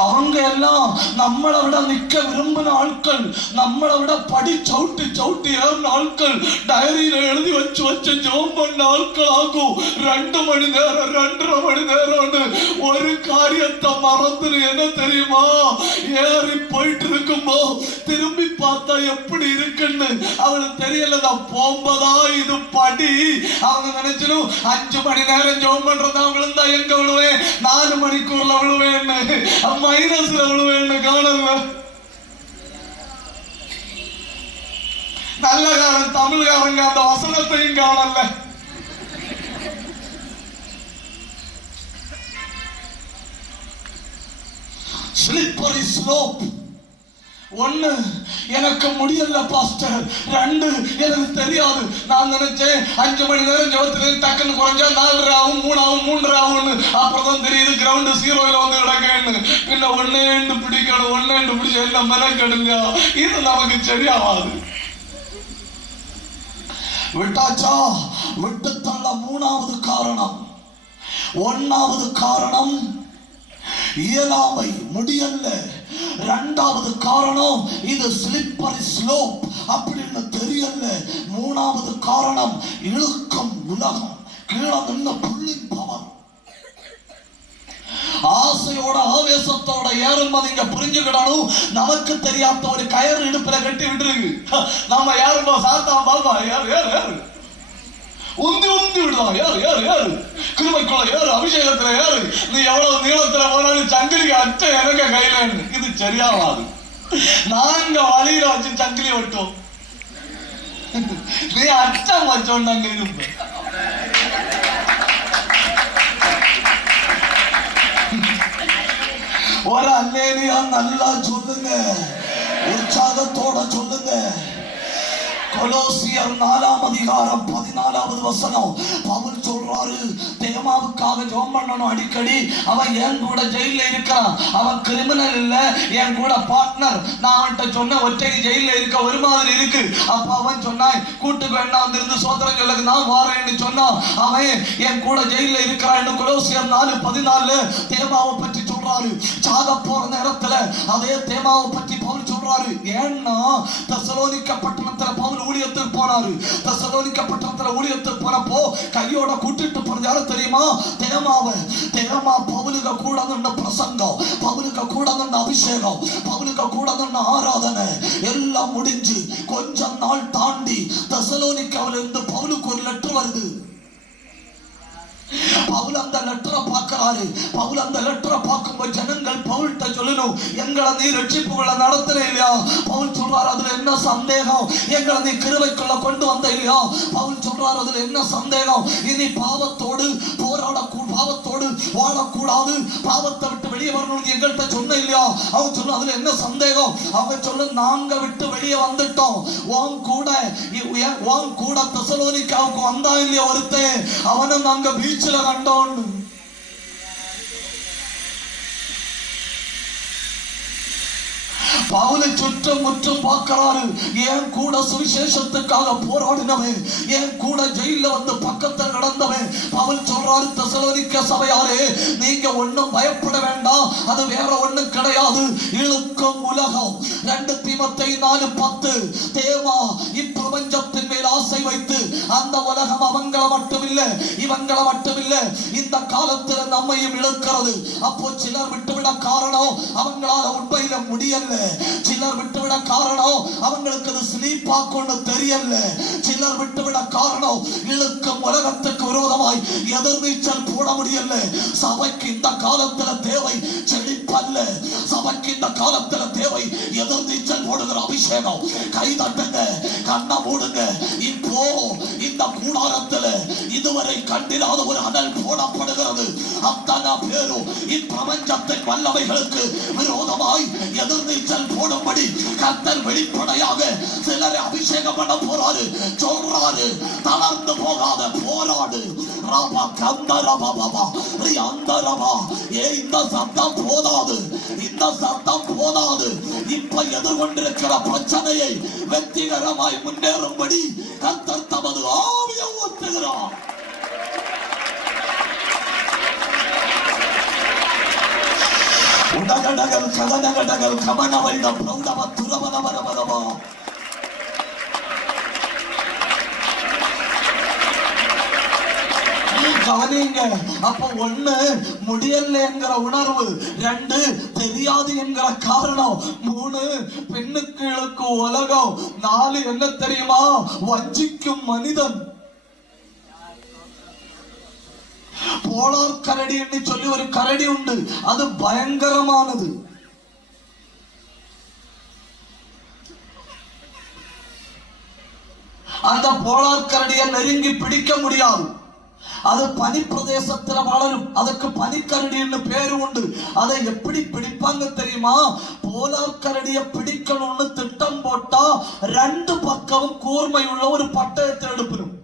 அவங்க எல்லாம் நம்மளை விட நிக்க விரும்பின ஆட்கள், நம்மளை விட படி சவுட்டி சவுட்டி ஏறின ஆட்கள், டைரியில எழுதி வச்சு வச்சு ஜோம் பண்ண ஆட்கள் ஆகும். 2 மணி நேரம் 2.5 மணி நேரம்னு ஒரு காரியத்தை மறந்துரு. என்ன தெரியுமா? ஏறி போயிட்டு இருக்கும்போ திரும்பி பார்த்தா எப்படி இருக்குன்னு அவளுக்கு தெரியலதான். போம்பதா இது படி. அவங்க நினைச்சிடும் 5 மணி நேரம் ஜோம் பண்றது அவங்களும் தான் எங்க விழுவேன், 4 மணிக்கூர்ல விழுவேன்னு, மைனஸ்ல விழுவேன்னு காணல. நல்லகாரன் தமிழ்காரங்க அந்த வசனத்தையும் காணல. Slippery slope. 1 எனக்கு முடியல பாஸ்டர், 2 எனக்கு தெரியாது. நான் நினைச்சேன் 5 மணி நேரம் ஜெபத்துல டக்குன்னு குறைஞ்சா 4.5 ஆகும், 3 ஆகும், 3.5 ஆகும்னு. அப்புறம் தான் தெரியுது கிரவுண்ட் 0ல வந்து கிடக்கேன்னு. பின்ன 1 பிடிக்கணும், 1 பிடிச்ச என்ன மெனக்கெடுங்க, இது நமக்கு சரியாகாது. விட்டாச்சா? விட்டு தள்ள 3வது காரணம். 1வது காரணம் இயலாமை, முடியல. 2வது காரணம் இது ஸ்லிப்பரி ஸ்லோப் அப்படின்னு தெரியல. 3வது காரணம் இழுக்கும் உலகம், கீழே நின்று புல்லிங் பவர். ஆசையோட ஆவேசத்தோட ஏறும்போது இங்க புரிஞ்சுக்கிடணும், நமக்கு தெரியாத ஒரு கயிறு இடுப்புல கட்டி விட்டுருக்கு. நம்ம யாருமா சாத்தா பாபா யாரு யாரு யாரு உந்தி உந்தி விடுதான், யாரு யாரு யாரு கிருமைக்குள்ள யாரு, அபிஷேகத்துல யாரு, நீ எவ்வளவு நீளத்துல போனாலும் சங்கிலிக்கு அச்ச எனக்கு கையில. இது சரியாவாது. நாங்க வழியில வச்சு சங்கிலி விட்டோம், நீ அச்சம் வச்சோம். நாங்க இருப்போம். ஒரு அல்லேலியா நல்லா சொல்லுங்க, உற்சாகத்தோட சொல்லுங்க. கொலோசியர் 4ஆம் அதிகாரம் 14வது வசனம். பவுல் சொல்றாரு, தேமாவுக்காக ஜெபம் பண்ணணும் அடிக்கடி. அவன் என் கூட ஜெயில இருக்கான், அவன் கிரிமினல் இல்ல, என் கூட பார்ட்னர். நான் அவன்கிட்ட சொன்ன ஒற்றைக்கு ஜெயில இருக்க ஒரு மாதிரி இருக்கு. அப்ப அவன் சொன்னான், கூட்டுக்கு வேண்டாம் வந்திருந்து சோத்திரம் சொல்லுங்க, நான் வாரேன்னு சொன்னான். அவன் என் கூட ஜெயில இருக்கிறான். கொலோசியர் 4:14 தேமாவை பற்றி சொல்றாரு. சாக போற நேரத்துல அதே தேமாவை பற்றி பவுல் சொல்றாரு. ஏன்னா தெசலோனிக்க பட்டணத்துல பவுல் ஊழியத்துக்கு போனாரு. தெசலோனிக்க பட்டணத்துல ஊழியத்துக்கு போனப்போ கையோட கூட்டிட்டு போறது யாரு தெரியுமா? தேமாவை. தேமா பவுலுக்கு கூட நின்ற பிரசங்கம், பவுலுக்கு கூட நின்ற அபிஷேகம், பவுலுக்கு கூட நின்ற ஆராதனை எல்லாம் முடிஞ்சு கொஞ்சம் நாள் தாண்டி தெசலோனிக்காவில இருந்து பவுலுக்கு ஒரு லெட்டர் வருது. பவுல் அந்த லெட்டரை பார்க்கிறாரு. பவுல் அந்த லெட்டரை பார்க்கும்போது ஜனங்கள் பவுல்கிட்ட சொல்லணும், எங்களை நீ ரட்சிப்புகளை நடத்துற இல்லையா? பவுல் சொல்றாரு, அதுல என்ன சந்தேகம்? எங்களை நீ கிருபைக்குள்ள கொண்டு வந்த இல்லையா? பவுல் சொல்றாரு, அதுல என்ன சந்தேகம்? இனி பாவத்தோடு பாவத்தோடு வாழக்கூடாது, பாவத்தை விட்டு வெளியே வரணும்னு எங்கள்கிட்ட சொன்ன இல்லையா? அவன் சொல்ல, அதுல என்ன சந்தேகம்? அவன் சொல்ல, நாங்க விட்டு வெளியே வந்துட்டோம். உன் கூட தெசலோனிக்காவுக்கு வந்தா இல்லையா ஒருத்தன், அவனும் நாங்க பீச்சில் கண்டோம். பவுலை சுற்றும் முற்றும் பார்க்கிறாரு. ஏன் கூட சுவிசேஷத்துக்காக போராடினவன், ஏன் கூட ஜெயில வந்து பக்கத்தில் நடந்தவன். பவுல் சொல்றாரு, தெசலோனிக்க சபையாரே, நீங்க ஒண்ணும் பயப்பட வேண்டாம், அது வேற ஒண்ணும் கிடையாது, இழுக்கும் உலகம். 2 தீமோத்தேயு 4:10 தேமா இப்பிரபஞ்சத்தின் மேல் ஆசை வைத்து அந்த உலகம் அவங்கள மட்டுமில்ல இவங்கள மட்டுமில்ல இந்த காலத்துல நம்மையும் இழுக்கிறது. அப்போ சிலர் விட்டுவிட காரணம் அவங்களால உண்மையில முடியல. சிலர் விட்டுவிட காரணம் அவங்களுக்கு அது ஸ்லீப் ஆக்கும்னு தெரியல. சிலர் விட்டுவிட காரணம் இழுக்கும் உலகத்துக்கு விரோதமாய் எதிர்நீச்சல் போட முடியல. சபைக்கு இந்த காலத்துல தேவை செழிப்பல்ல, சபைக்கு இந்த காலத்துல தேவை எதிர்நீச்சல் போடுகிற அபிஷேகம். கை தட்டுங்க, கண்ணை மூடுங்க. இப்போ இந்த கூடாரத்துல இதுவரை கண்டிராத ஒரு அனல் போடப்படுகிறது. அத்தனை பேரும் இப்பிரபஞ்சத்தின் வல்லமைகளுக்கு விரோதமாய் எதிர்நீச்சல் போடும்படி கர்த்தர் வெளிப்படையாக சிலரை அபிஷேகம் பண்ண போறாரு. சொல்றாரு, தளர்ந்து போகாத, போராடு. ராபா கந்தரபா பாபா ரியாந்தரபா. இந்த சத்தம் போதாது, இந்த சத்தம் போதாது. இப்ப எதிர்கொண்டிருக்கிற பிரச்சனையை வெற்றிகரமாய் முன்னேறும்படி கர்த்தர் தமது ஆவியை ஊற்றுகிறார். உடகடகல் கதனகடகல் கமனவைட பிரௌடவ துரவனவரவரவா. கவனிங்க. அப்ப ஒண்ணு முடியல என்கிற உணர்வு, ரெண்டு தெரியாது என்கிற காரணம், மூணு பெண்ணுக்கு இழுக்கும் உலகம், நாலு என்ன தெரியுமா, வஞ்சிக்கும் மனிதன். போலார் கரடி என்று சொல்லி ஒரு கரடி உண்டு, அது பயங்கரமானது. அந்த போலார் கரடியை நெருங்கி பிடிக்க முடியாது. அது பனி பிரதேசத்துல வளரும். அதுக்கு பனிக்கரடின்னு பேரு உண்டு. அதை எப்படி பிடிப்பாங்க தெரியுமா? போலார் கரடியை பிடிக்கணும்னு திட்டம் போட்டா ரெண்டு பக்கமும் கூர்மை உள்ள ஒரு பட்டயத்தை எடுக்கணும்.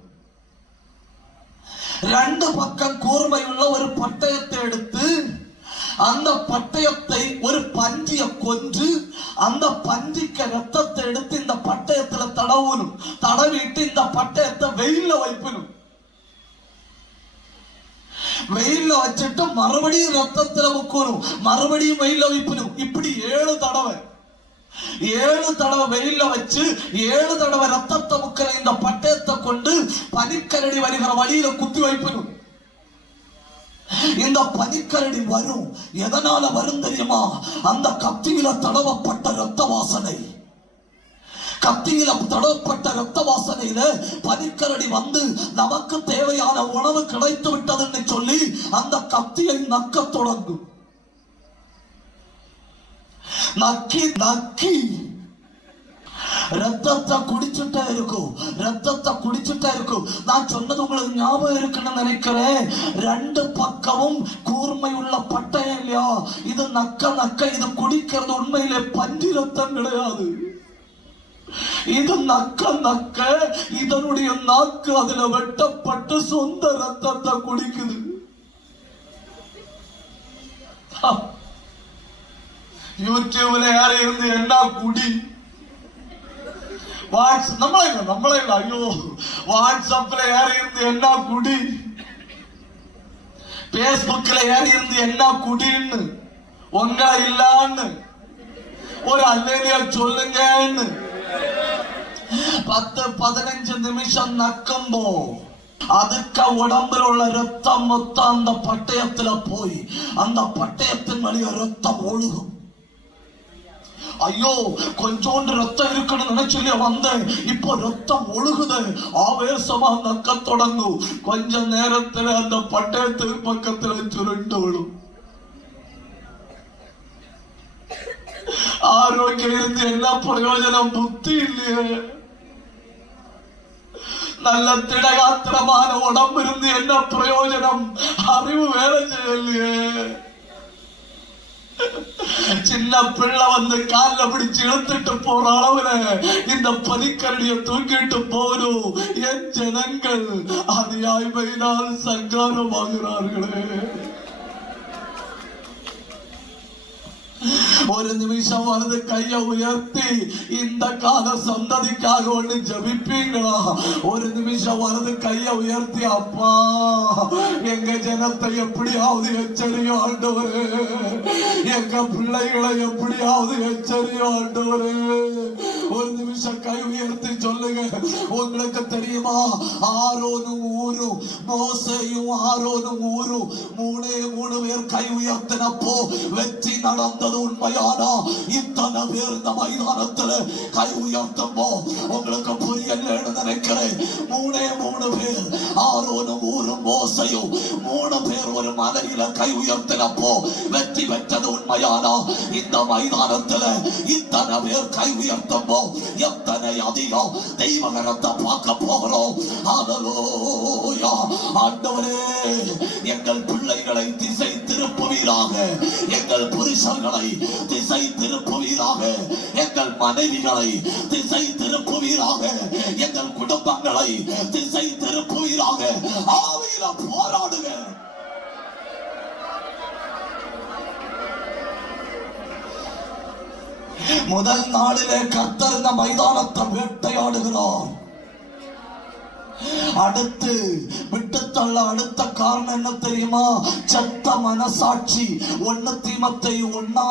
ரெண்டு பக்கம் கூர்மை உள்ள ஒரு பட்டயத்தை எடுத்து அந்த பட்டயத்தை ஒரு பஞ்சிய கொன்று அந்த பஞ்சிக்க ரத்தத்தை எடுத்து இந்த பட்டயத்துல தடவணும். தடவிட்டு இந்த பட்டயத்தை வெயில்ல வைக்கணும். வெயில்ல வச்சுட்டு மறுபடியும் ரத்தத்துல முக்கணும், மறுபடியும் வெயில்ல வைக்கணும். இப்படி 7 தடவை வெயில்ல வச்சு 7 தடவை ரத்தத்தை முக்கிற இந்த பட்டயத்தை கொண்டு பனிக்கரடி வருகிற வழியில குத்தி வைக்கணும். இந்த பனிக்கரடி வரும். எதனால வரும் தெரியுமா? அந்த கத்தியில தடவப்பட்ட ரத்த வாசனை. கத்தியில தடவப்பட்ட ரத்த வாசனையில பனிக்கரடி வந்து நமக்கு தேவையான உணவு கிடைத்து விட்டதுன்னு சொல்லி அந்த கத்தியை நக்க தொடங்கும். நக்கி நக்கி ரத்தத்தை குடிச்சுட்டே இருக்கும். நான் சொன்னது உங்களுக்கு ஞாபகம் இருக்குன்னு நினைக்கிறேன். ரெண்டு பக்கமும் கூர்மை உள்ள பட்டயம் இல்லையா? இது நக்க நக்க இது குடிக்கிறது உண்மையிலே பன்றி ரத்தம் கிடையாது. இது நக்க நக்க இதனுடைய நாக்கு அதுல வெட்டப்பட்டு சொந்த ரத்தத்தை குடிக்குது. யூடியூப்ல யாரும் இருந்து என்ன குடி, நம்மளே இல்ல ஐயோ, வாட்ஸ்அப்ல யாரும் இருந்து என்ன குடி, பேஸ்புக்ல யாரும் இருந்து என்ன குடின்னு உங்களை இல்லான்னு ஒரு அல்லேலியா சொல்லுங்கன்னு 10-15 நிமிஷம் நக்கும்போ அதுக்கு உடம்புல உள்ள ரத்தம் மொத்தம் அந்த பட்டயத்துல போய் அந்த பட்டயத்தின் வழியா ரத்தம் ஒழுகும். ஐயோ கொஞ்சோண்டு ரத்தம் இருக்குன்னு நினைச்சு வந்தேன், இப்போ ரத்தம் ஒழுகுது. ஆவேசமா நக்க தொடங்கும். கொஞ்ச நேரத்துல அந்த பட்டயத்தின் பக்கத்துல சுருண்டு விடும். ஆரோக்கியம் இருந்து என்ன பிரயோஜனம்? புத்தி இல்லையே. நல்ல திடகாத்திரமான உடம்பு இருந்து என்ன பிரயோஜனம்? அறிவு வேலை செய்யலையே. சின்ன பிள்ளை வந்து கால பிடிச்சு இழுத்துட்டு போற அளவுல இந்த பனிக்கரடியை தூக்கிட்டு போரும் என் ஜனங்கள் அதியாய்மையினால் சங்காரமாகிறார்களே. ஒரு நிமிஷம் வந்து கையை உயர்த்தி இந்த கால சந்ததிக்காக ஒண்ணு ஜபிப்பீங்களா? ஒரு நிமிஷம் வந்து கையை உயர்த்தி, அப்பா எங்க ஜனத்தை எப்படியாவது எச்சரியும் ஆண்டவரே, எங்க பிள்ளைகளை எப்படியாவது எச்சரியும் ஆண்டவரே. ஒரு நிமிஷம் கை உயர்த்தி சொல்லுங்க. உங்களுக்கு தெரியுமா, ஆரோனும் ஊரும் மோசேயும் ஆரோனும் ஊரும் 3 பேர் கை உயர்த்தினப்போ வெற்றி நடந்தது உண்மையானா? இத்தனை பேர் இந்த மைதானத்துல கை உயர்த்தப்போ உங்களுக்கு புரியலன்னு நினைக்கிறேன். 3 பேர் ஆரோனும் ஊரும் மோசேயும் 3 பேர் ஒரு மலையில கை உயர்த்தினப்போ வெற்றி பெற்றது உண்மையானா? இந்த மைதானத்துல இத்தனை பேர் கை உயர்த்தப்போ எத்தனை அதிகம் தெய்வகரத்தை பார்க்க போகிறோம். ஹல்லேலூயா. ஆண்டவரே எங்கள் பிள்ளைகளை திசை திருப்புவீராக, எங்கள் புருஷர்களை திசை திருப்புவீராக, எங்கள் மனைவிகளை திசை திருப்புவீராக, எங்கள் குடும்பங்களை திசை திருப்புவீராக. ஆவியில போராடுங்க. முதல் நாளிலே கர்த்தர் இந்த மைதானத்தை வேட்டையாடுகிறார். அடுத்து விட்டுத்தள்ள அடுத்த காரணம் என்ன தெரியுமா? செத்த மனசாட்சி. 1 தீமோத்தேயு 1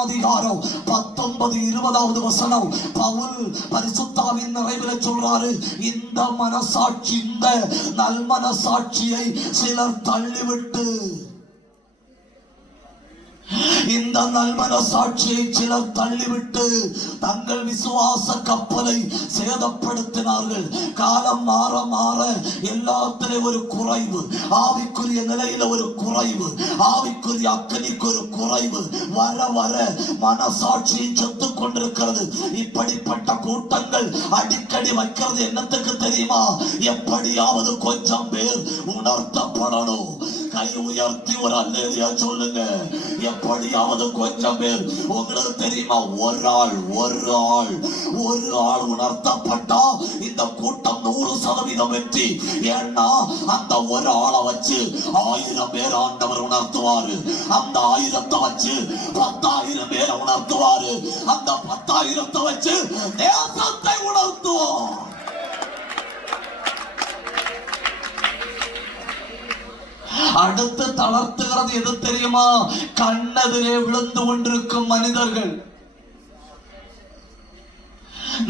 19 20 வசனம் பவுல் பரிசுத்தாவின் நிறைவில சொல்றாரு, இந்த மனசாட்சி, இந்த நல் மனசாட்சியை சிலர் தள்ளிவிட்டு, இந்த நல்மன சாட்சியை சிலர் தள்ளிவிட்டு தங்கள் விசுவாச கப்பலை சேதப்படுத்தினார்கள். காலம் மாற மாற எல்லாத்திலும் ஒரு குறைவு, ஆவிக்குரிய நிலையில ஒரு குறைவு, ஆவிக்குரிய அக்கனிக்கு ஒரு குறைவு வர வர மனசாட்சியை செத்து கொண்டிருக்கிறது. இப்படிப்பட்ட கூட்டங்கள் அடிக்கடி வைக்கிறது என்னத்துக்கு தெரியுமா? எப்படியாவது கொஞ்சம் பேர் உணர்த்தப்படணும். கை உயர்த்தி ஒரு அல்லேலூயா சொல்லுங்க. எப்படியாவது கொஞ்சம் பேர், உங்களுக்கு தெரியுமா, ஒரு ஆள் உணர்த்தப்பட்டா இந்த கூட்டம் 100% வெற்றி. ஏன்னா அந்த ஒரு ஆளை வச்சு 1000 பேர் ஆண்டவர் உணர்த்துவாரு. அந்த 1000 வச்சு 10,000 பேரை உணர்த்துவாரு. அந்த 10,000 வச்சு தேசத்தை உணர்த்துவோம். அடுத்து தளர்த்துகிறது எது தெரியுமா? கண்ணெதிரே விழுந்து கொண்டிருக்கும் மனிதர்கள்.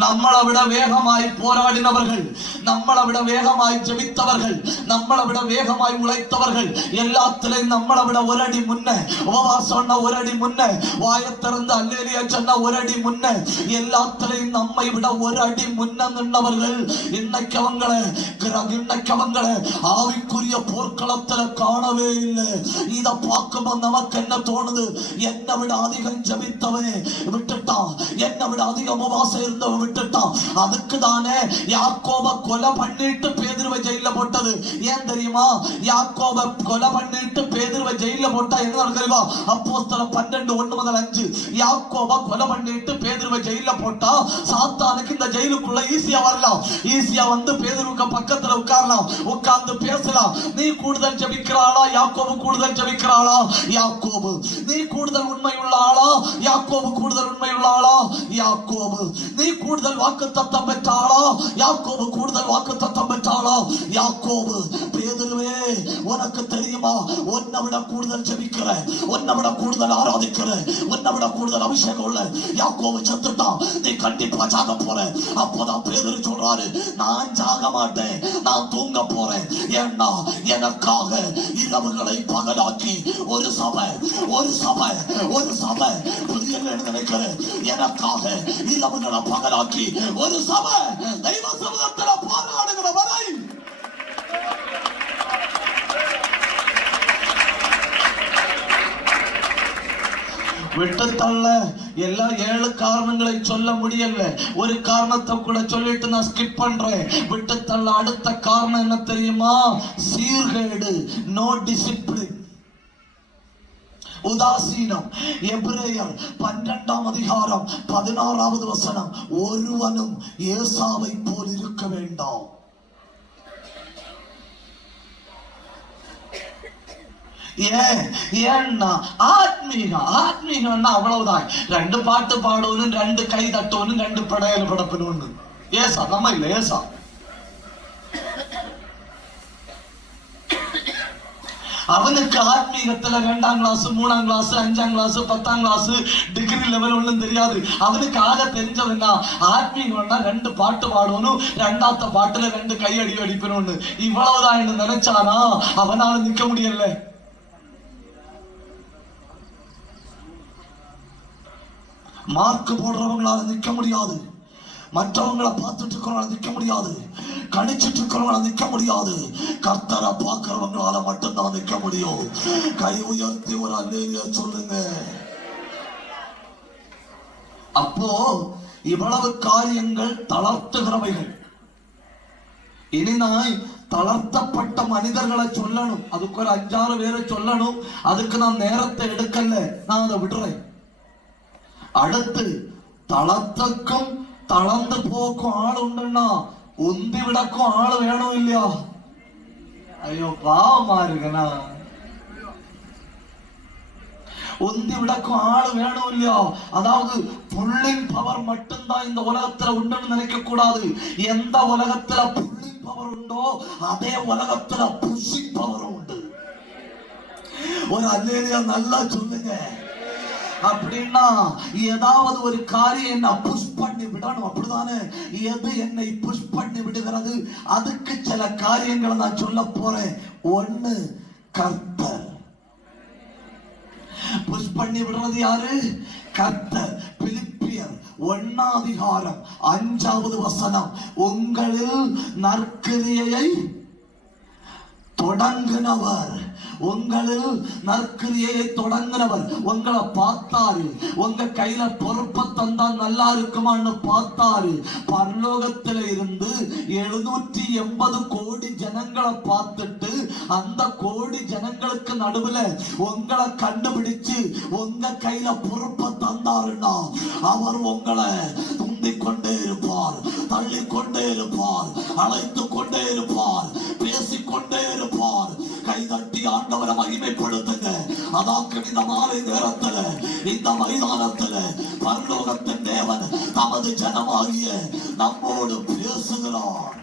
நம்மளை விட வேகமாய் போராடினவர்கள், நம்மளை விட வேகமாய் ஜெபித்தவர்கள், நம்மளை விட வேகமாய் உழைத்தவர்கள், எல்லாத்திலையும் நம்மளை விட ஒரு அடி முன்ன, உபவாசம் சொன்ன ஒரு அடி முன்ன, வாயத்திறந்து அல்லேலூயா சொன்ன ஒரு அடி முன்ன, எல்லாத்திலையும் நம்மை விட ஒரு அடி முன்ன நின்றவர்கள் இன்னைக்கு அவங்களை ஆவிக்குரிய போர்க்களத்துல காணவே இல்லை. இத பார்க்கும்போது நமக்கு என்ன தோணுது? என்னை விட அதிகம் ஜெபித்தவனே விட்டுட்டான், என்னை விட அதிகம் உபவாசம் இருந்தவன் விட்டுட்டான். அதுக்கு தானே யாக்கோப கொலை பண்ணிட்டு பேதுருவை ஜெயில போட்டது. ஏன் தெரியுமா? யாக்கோப கொலை பண்ணிட்டு பேதுருவை ஜெயில போட்டா என்ன தெரியுமா? அப்போஸ்தலர் 12:1-5. யாக்கோப கொலை பண்ணிட்டு பேதுருவை ஜெயில போட்டா சாத்தானுக்கு இந்த ஜெயிலுக்குள்ள ஈஸியா வரலாம், ஈஸியா வந்து பேதுருவுக்கு பக்கத்துல உட்காரலாம், உட்கார்ந்து பேசலாம். நீ கூடுதல் ஜெபிக்கிறாளா? யாக்கோபு கூடுதல் ஜெபிக்கிறாளா? யாக்கோபு. நீ கூடுதல் உண்மை உள்ள ஆளா? யாக்கோபு கூடுதல் உண்மை உள்ள ஆளா? யாக்கோபு. நீ கூடுதல் வாக்குத்தத்தம் பெற்றாளா? யாக்கோபு கூடுதல் வாக்குத்தத்தம் பெற்றாளா? யாக்கோபு. பேதுருவே, உனக்கு தெரியுமா, உன்னை விட கூடுதல் ஜெபிக்கிற, உன்னை விட கூடுதல் ஆராதிக்கிற, உன்னை விட கூடுதல் அபிஷேகம் உள்ள யாக்கோபு செத்துட்டான், நீ கண்டிப்பா சாக போற. அப்போதான் பேதுரு சொல்றாரு, நான் சாக மாட்டேன், நான் தூங்க போறேன். ஏன்னா எனக்காக இரவுகளை பகலாக்கி ஒரு சபை நினைக்கிறேன். எனக்காக இரவுகளை பகலாக்கி ஒரு சபை தெய்வ சமூகத்தில் போராடுகிற வரை விட்டுத்தள்ள எல்லா 7 காரணங்களை சொல்ல முடியல. ஒரு காரணத்தை கூட சொல்லிட்டு நான் ஸ்கிப் பண்றேன். விட்டுத்தள்ள அடுத்த காரணம் என்ன தெரியுமா? சீர்கேடு, நோ டிசிப்ளின், உதாசீனம். எபிரேயர் 12 வசனம், ஒருவனும் ஏசாவை போல் இருக்க வேண்டாம். ஏன்னா ஆத்மீகம்னா அவ்வளவுதான். 2 பாட்டு பாடுவனும், 2 கை தட்டுவனும், 2 படையல் படப்பணும். ஏசா நம்ம இல்ல. ஏசா அவனுக்கு ஆத்மீகத்துல 2ஆம் கிளாஸ், 3ஆம் கிளாஸ், 5ஆம் கிளாஸ், 10ஆம் கிளாஸ், டிகிரி லெவல் ஒண்ணும் தெரியாது. அவனுக்கு ஆக தெரிஞ்சதுன்னா ஆத்மீகம்னா 2 பாட்டு பாடணும், 2ஆவது பாட்டுல 2 கை அடிக்கணும். இவ்வளவுதான் என்று நினைச்சானா அவனால நிக்க முடியல. மார்க் போடுறவங்களால நிக்க முடியாது, மற்றவங்களை பார்த்துட்டு இருக்கிறவங்களால நிக்க முடியாது, கணிச்சிட்டு இருக்கிறவங்களால நிக்க முடியாது. கர்த்தரை பார்க்கிறவங்களால மட்டும்தான் நிக்க முடியும். கை உயர்த்தி ஒரு அல்லேலூயா சொல்லுங்க. அப்போ இவ்வளவு காரியங்கள் தளர்த்துகிறவைகள். இனி நான் தளர்த்தப்பட்ட மனிதர்களை சொல்லணும், அதுக்கு ஒரு 5-6 பேரை சொல்லணும். அதுக்கு நான் நேரத்தை எடுக்கல, நான் அதை விடுறேன். அடுத்து தளர்த்துக்கும் தளர்ந்து போக்கும் ஆள் உண்டுன்னா உந்தி விடக்கும் ஆள் வேணும் இல்லையா? ஐயோ பாவமா இருக்குண்ணா. உந்தி விடக்கும் ஆள் வேணும் இல்லையா? அதாவது புல்லிங் பவர் மட்டும்தான் இந்த உலகத்துல உண்டுன்னு நினைக்க கூடாது. எந்த உலகத்துல புல்லிங் பவர் பவர் உண்டோ அதே உலகத்துல புஷிங் பவரும் உண்டு. ஒரு அல்லேலூயா நல்லா சொல்லுங்க. அப்படின்னா ஏதாவது ஒரு காரியம் என்ன புஷ் பண்ணி விடணும், அப்படிதானே? எது என்னை புஷ் பண்ணி விடுகிறது? அதுக்கு சில காரியங்களை நான் சொல்ல போறேன். ஒண்ணு, கர்த்தர். புஷ் பண்ணி விடுறது யாரு? கர்த்தர். பிலிப்பியர் 1:5 உங்களில் நற்கிரியையை தொடங்கினவர், உங்களில் நற்கிரியை தொடங்கினவர். உங்களை பார்த்தாரு, உங்க கையில பொறுப்பை தந்தா நல்லா இருக்குமான்னு பார்த்தாரு. பரலோகத்தில இருந்து 780 கோடி ஜனங்களை பார்த்துட்டு அந்த கோடி ஜனங்களுக்கு நடுவுல உங்களை கண்டுபிடிச்சு உங்க கையில பொறுப்பை தந்தாருன்னா அவர் உங்களை துண்டிக் கொண்டே இருப்பார், தள்ளிக்கொண்டே இருப்பார், அழைத்து கொண்டே இருப்பார், பேசிக்கொண்டே இருப்பார். கைதட்டி ஆண்டவரை மகிமைப்படுத்துங்க. அதாக்கு இந்த மாலை நேரத்துல இந்த மைதானத்துல பரலோகத்தின் தேவன் தமது ஜனமாகிய நம்மோடு பேசுகிறார்.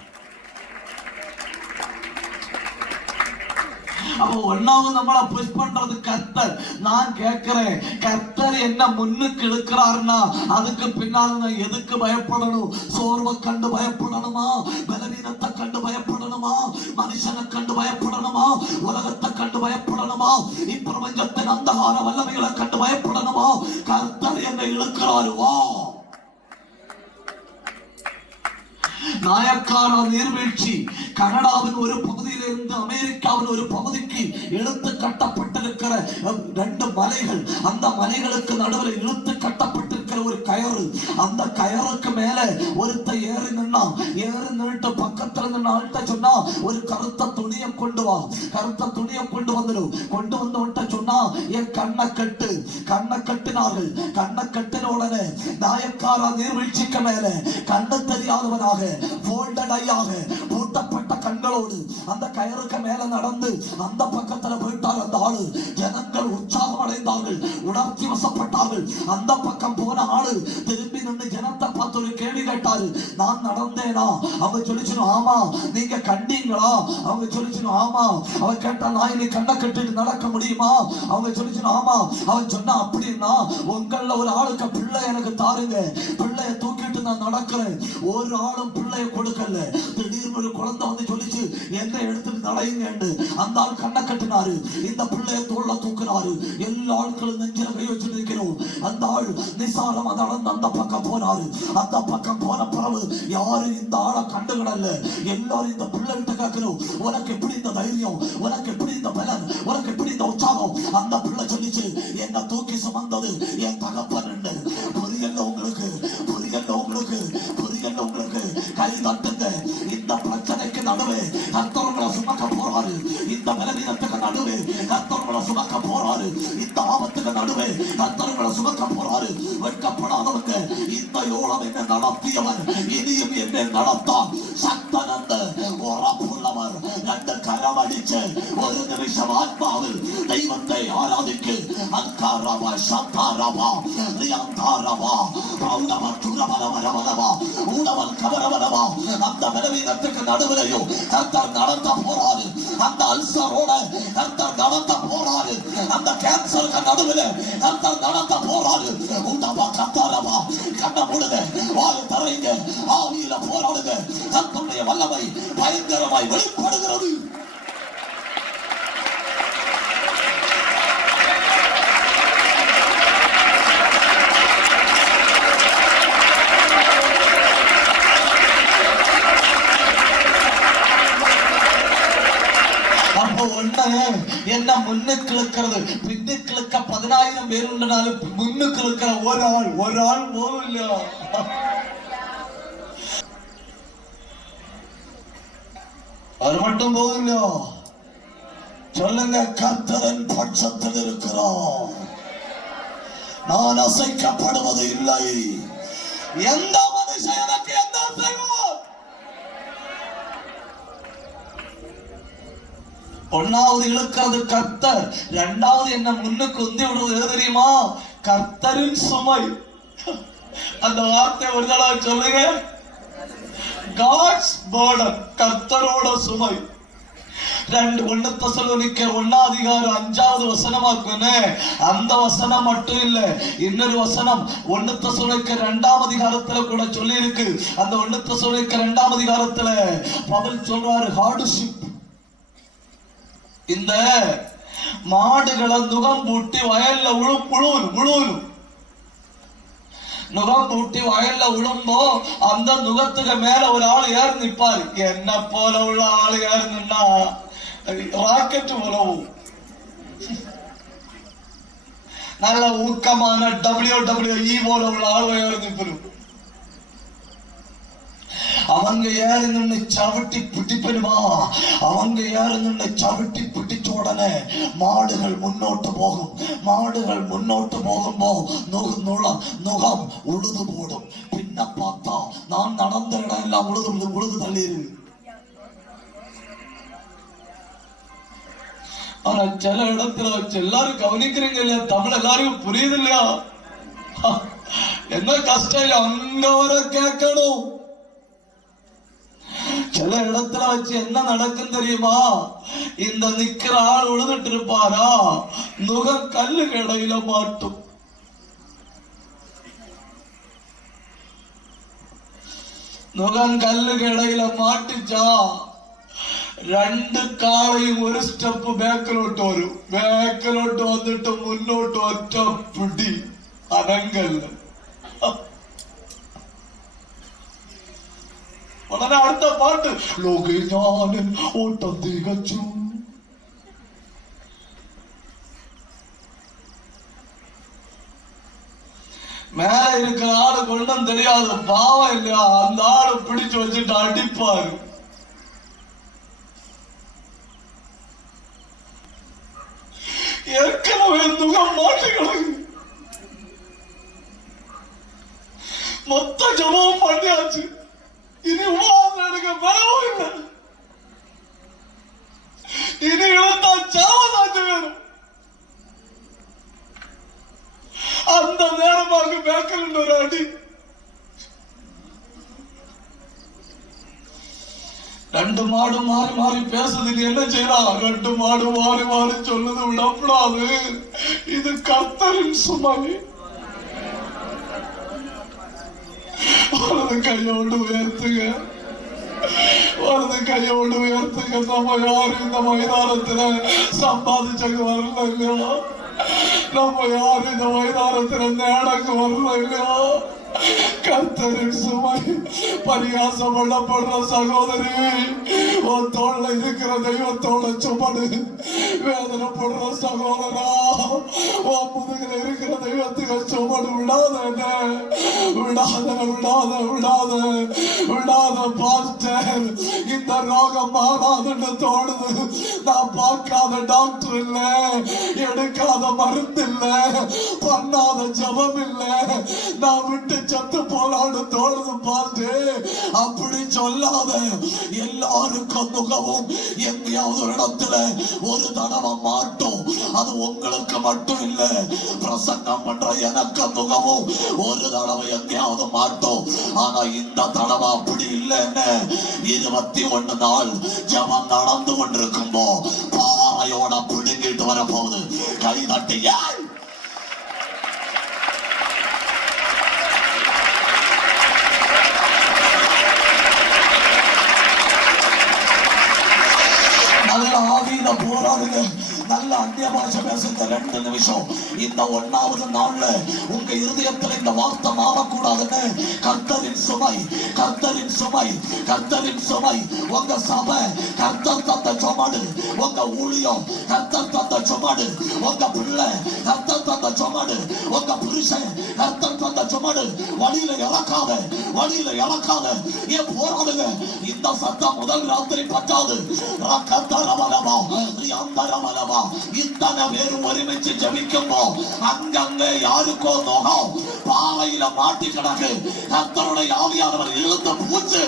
அப்போ ஒன்னாவது நம்மளை புஷ் பண்றது கர்த்தர். நான் கேட்கிறேன், கர்த்தர் என்ன முன்னுக்கு இழுக்கிறாருன்னா அதுக்கு பின்னால் நான் எதுக்கு பயப்படணும்? சோர்வை கண்டு பயப்படணுமா? பலவீனத்தை கண்டு பயப்படணுமா? மனுஷனை கண்டு பயப்படணுமா? உலகத்தை கண்டு பயப்படணுமா? இப்பிரபஞ்சத்தின் அந்தகார வல்லமைகளை கண்டு பயப்படணுமா? கர்த்தர் என்னை இழுக்கிறாரு. வா. நாயக்காரா நீர்வீழ்ச்சி கனடாவின் ஒரு பகுதியிலிருந்து அமெரிக்காவின் ஒரு பகுதிக்கு இழுத்து கட்டப்பட்டிருக்கிற 2 மலைகள். அந்த மலைகளுக்கு நடுவில் இழுத்து கட்டப்பட்டிருக்கிற ஒரு கயறு. அந்த கயருக்கு மேல ஒருத்த ஏறி நின்னா, ஏறி நின்று பக்கத்துல நின்று ஆள்கிட்ட சொன்னா ஒரு கருத்த துணியை கொண்டு வா, கருத்த துணியை கொண்டு வந்துடும். கொண்டு வந்து சொன்னா என் கண்ணை கட்டு. கண்ணை கட்டினார்கள். கண்ணை கட்டின உடனே நாயக்காரா நீர்வீழ்ச்சிக்கு மேல கண்ணு தெரியாதவனாக பூட்டப்பட்ட கண்களோடு அந்த கயருக்கு மேல நடந்து அந்த பக்கத்துல போயிட்டார் அந்த ஆளு. ஜனங்கள் உற்சாகம் அடைந்தார்கள், உணர்ச்சி வசப்பட்டார்கள். அந்த பக்கம் போன ஆளு திரும்பி நின்று ஜனத்தை பார்த்து ஒரு கேள்வி கேட்டாரு. நான் நடந்தேனா? அவங்க சொல்லிச்சுன்னு ஆமா. நீங்க கண்டீங்களா? அவங்க சொல்லிச்சுன்னு ஆமா. அவன் கேட்டா நான் இனி கண்ணை கட்டிட்டு நடக்க முடியுமா? அவங்க சொல்லிச்சுன்னு ஆமா. அவன் சொன்னா அப்படின்னா உங்கள ஒரு ஆளுக்கு பிள்ளை எனக்கு தாருங்க, பிள்ளைய தூக்கிட்டு நான் நடக்கிறேன். ஒரு ஆளும் பிள்ளைய கொடுக்கல. திடீர்னு ஒரு குழந்தை வந்து சொல்லிச்சு என்ன எடுத்துட்டு நடயுங்க. அந்த ஆள் கண்ணை கட்டினாரு, இந்த பிள்ளைய தோல்ல தூக்குறாரு. எல்லா ஆட்களும் நெஞ்சில கை வச்சு நிற்கிறோம். அந்த ஆள் நிசாரம் அதளந்து அந்த பக்கம் போனாரு. அந்த பக்கம் போன பிறகு யாரும் இந்த ஆளை கண்டுகிடல. எல்லாரும் இந்த பிள்ளை கிட்ட கேட்கிறோம், உனக்கு எப்படி இந்த தைரியம், உனக்கு எப்படி இந்த பலன், உனக்கு எப்படி இந்த உற்சாகம்? அந்த பிள்ளை சொல்லிச்சு என்ன தூக்கி சுமந்தது என் தகப்பன். புரியல உங்களுக்கு? புரியல உங்களுக்கு? புரியல உங்களுக்கு? கை தட்டுங்க. இந்த பிரச்சனைக்கு நடுவே கர்த்தர்களை சுமக்க போறாரு. இந்த பலவீனத்துக்கு நடுவே கர்த்தர்களை சுமக்க போறாரு. இந்த ஆபத்துக்கு நடுவே கர்த்தர்களை சுமக்க போறாரு. வெட்கப்படாதவங்க, இந்த யோகம் என்ன நடத்தியவர் இனியும் என்ன நடத்தான். சக்தன் அந்த உறப்புள்ளவர். 2 கரம் அடிச்சு ஒரு நிமிஷம் ஆத்மாவில் தெய்வத்தை ஆராதிக்கு. அங்காரவா சந்தாரவா ரியாந்தாரவா பௌடவா துரவரவரவரவா ஊடவன் கவரவரவா. அந்த பலவீனத்துக்கு நடுவிலையும் கர்த்தர் நடத்த போறாரு. அந்த அல்சரோட கர்த்தர் நடத்த போறாரு. அந்த கேன்சருக்கு நடுவில் கர்த்தர் நடத்த போறாரு. ஊடவா கத்தாரவா. கண்ண மூடுங்க, வாய் தரைங்க, ஆவியில போராடுங்க. கர்த்தருடைய வல்லமை பயங்கரமாய் வெளிப்படுகிறது. என்ன முன்னுக்கு இழுக்கிறது? பின்னுக்கு இழுக்க 10,000 பேர் உண்டனாலும் முன்னுக்கு இழுக்கிற ஒரு ஆள் போதும் இல்லையா? அது மட்டும் போதும் இல்லையா? சொல்லுங்க, கர்த்தரின் பட்சத்தில் இருக்கிறோம். நான் அசைக்கப்படுவது இல்லை. எந்த மனுஷன் எனக்கு எந்த செய்வோம்? ஒன்னாவது இழுக்கிறது கர்த்தர். 2வது என்ன முன்னுக்கு உந்தி விடுறது எது தெரியுமா? கர்த்தரின் சுமை. அந்த வார்த்தை ஒரு தடவை சொல்லுங்க. காட்ஸ் பர்டன், கர்த்தரோட சுமை. 1 தெசலோனிக்கர் 1:5 வசனமா இருக்குன்னு அந்த வசனம் மட்டும் இல்ல, இன்னொரு வசனம் 1 தெசலோனிக்கர் 2 கூட சொல்லி இருக்கு. அந்த 1 தெசலோனிக்கர் 2 பவுல் சொல்றாரு, ஹார்ட்ஷிப். இந்த மாடுகளை நுகம் பூட்டி வயல்ல உழுவணும். நுகம் பூட்டி வயல்ல உழும்போ அந்த நுகத்துக்கு மேல ஒரு ஆள் ஏறி நிற்பாரு. என்ன போல உள்ள ஆள் ஏறி நின்னா ராக்கெட் உழவும். நல்ல ஊக்கமான WWE போல உள்ள ஆள் ஏறி நிற்பரு. அவங்க ஏறி நின்று சவிட்டி பிடிப்பனுமா, அவங்க ஏறி நின்று சவிட்டி பிடிச்ச உடனே மாடுகள் முன்னோட்டு போகும். மாடுகள் முன்னோட்டு போகும்போ நுகம் உழுது போடும். பின்ன பார்த்தா நான் நடந்த இடம் எல்லாம் உழுது தள்ளிடு. ஆனா சில இடத்துல வச்சு எல்லாரும் கவனிக்கிறீங்க இல்லையா? தமிழ் எல்லாருக்கும் புரியுது இல்லையா? என்ன கஷ்டம் இல்லையா? அங்க வர கேட்கணும். சில இடத்துல வச்சு என்ன நடக்கும் தெரியுமா? இந்த நிக்கிற ஆள் உழுதுட்டு இருப்பாரா, நுகம் கல்லு இடையில மாட்டும். நுகம் கல்லு இடையில மாட்டுச்சா 2 காலையும் ஒரு ஸ்டெப் பேக்கலோட்டு வரும். பேக்கலோட்டு வந்துட்டு முன்னோட்டு ஒற்ற பிடி அடங்கல்ல. உடனே அடுத்த பாட்டு, லோகே ஞானின் ஓட்டம் திகச்சும். மேல இருக்கிற ஆளு கொண்டும் தெரியாது, பாவம் இல்லையா? அந்த ஆளு பிடிச்சு வச்சுட்டு அடிப்பாரு. ஏற்கனவே நுகம் மாட்டி கிடக்கு. மொத்த ஜபம் பண்ணியாச்சு. இனி உபவாசம் எடுக்க பெறவும் இல்லை. இனி இழந்தா சாவதாச்சு வேணும். அந்த நேரமாக பேக்கல் ஒரு அடி. 2 மாடு மாறி மாறி பேசுது. நீ என்ன செய்யலாம்? 2 மாடு மாறி மாறி சொல்லுது, விடப்படாது. இது கர்த்தரின் சுமை. வலது கையோடு உயர்த்துங்க, வலது கையோடு உயர்த்துங்க. நம்ம யாரும் இந்த மைதானத்துல சம்பாதிச்சக்கு வரல இல்லையா? நம்ம யாரும் இந்த மைதானத்துல நேடக்கு வரல இல்லையா? கர்த்தரின் சுமை. பரிகாசம் பண்ணப்படுற சகோதரி, உன் தோல்ல இருக்கிற தெய்வத்தோட சுமடு. வேதனைப்படுற சகோதரா, உன் முதுகில் இருக்கிற தெய்வத்துக்கு சுமடு. விடாத பாஸ்டர். இந்த ரோகம் மாறாதுன்னு தோணுது. நான் பார்க்காத டாக்டர் இல்ல, எடுக்காத மருந்து இல்ல, பண்ணாத ஜபம் இல்ல, நான் விட்டு செத்து போலான்னு தோணுது பாஸ்டர். அப்படி சொல்லாத. எல்லாருக்கும் நுகவும் எங்கேயாவது ஒரு இடத்துல ஒரு தடவை மாட்டோம். அது உங்களுக்கு மட்டும் இல்ல, பிரசங்கம் பண்ற எனக்கு நுகவும் ஒரு தடவை எங்கேயாவது மாட்டோம். ஆனா இந்த தடவை அப்படி இல்லைன்னு 21 நாள் ஜபம் நடந்து கொண்டிருக்கும்போ பாறையோட பிடுங்கிட்டு வர போகுது. கை தட்டி நல்ல ஆவியில போராடுங்க. நல்ல அந்நிய பாஷை பேசுங்க 2 நிமிஷம். இந்த 1வது நாள்ல உங்க இருதயத்துல இந்த வார்த்தை மாறக்கூடாதுன்னு கர்த்தரின் சுமை, கர்த்தரின் சுமை, கர்த்தரின் சுமை. உங்க சபை கர்த்தர் தந்த சுமடு, உங்க ஊழியம் கர்த்தர் தந்த சுமடு, உங்க பிள்ளை கர்த்தர் தந்த சுமடு, உங்க புருஷன் கர்த்தர் தந்த சுமடு. வழியில இறக்காத, வழியில இறக்காத. ஏன் போராடுங்க? இந்த சத்தம் முதல் ராத்திரி பத்தாது. கர்த்தரவலவா அந்த இத்தனை பேரும் ஒருமிச்சு ஜபிக்கும்போ அங்கங்க யாருக்கோ நோகம் பாவையில மாட்டி கிடக்கு. கர்த்தருடைய ஆவியானவர் இழுத்த பூச்சு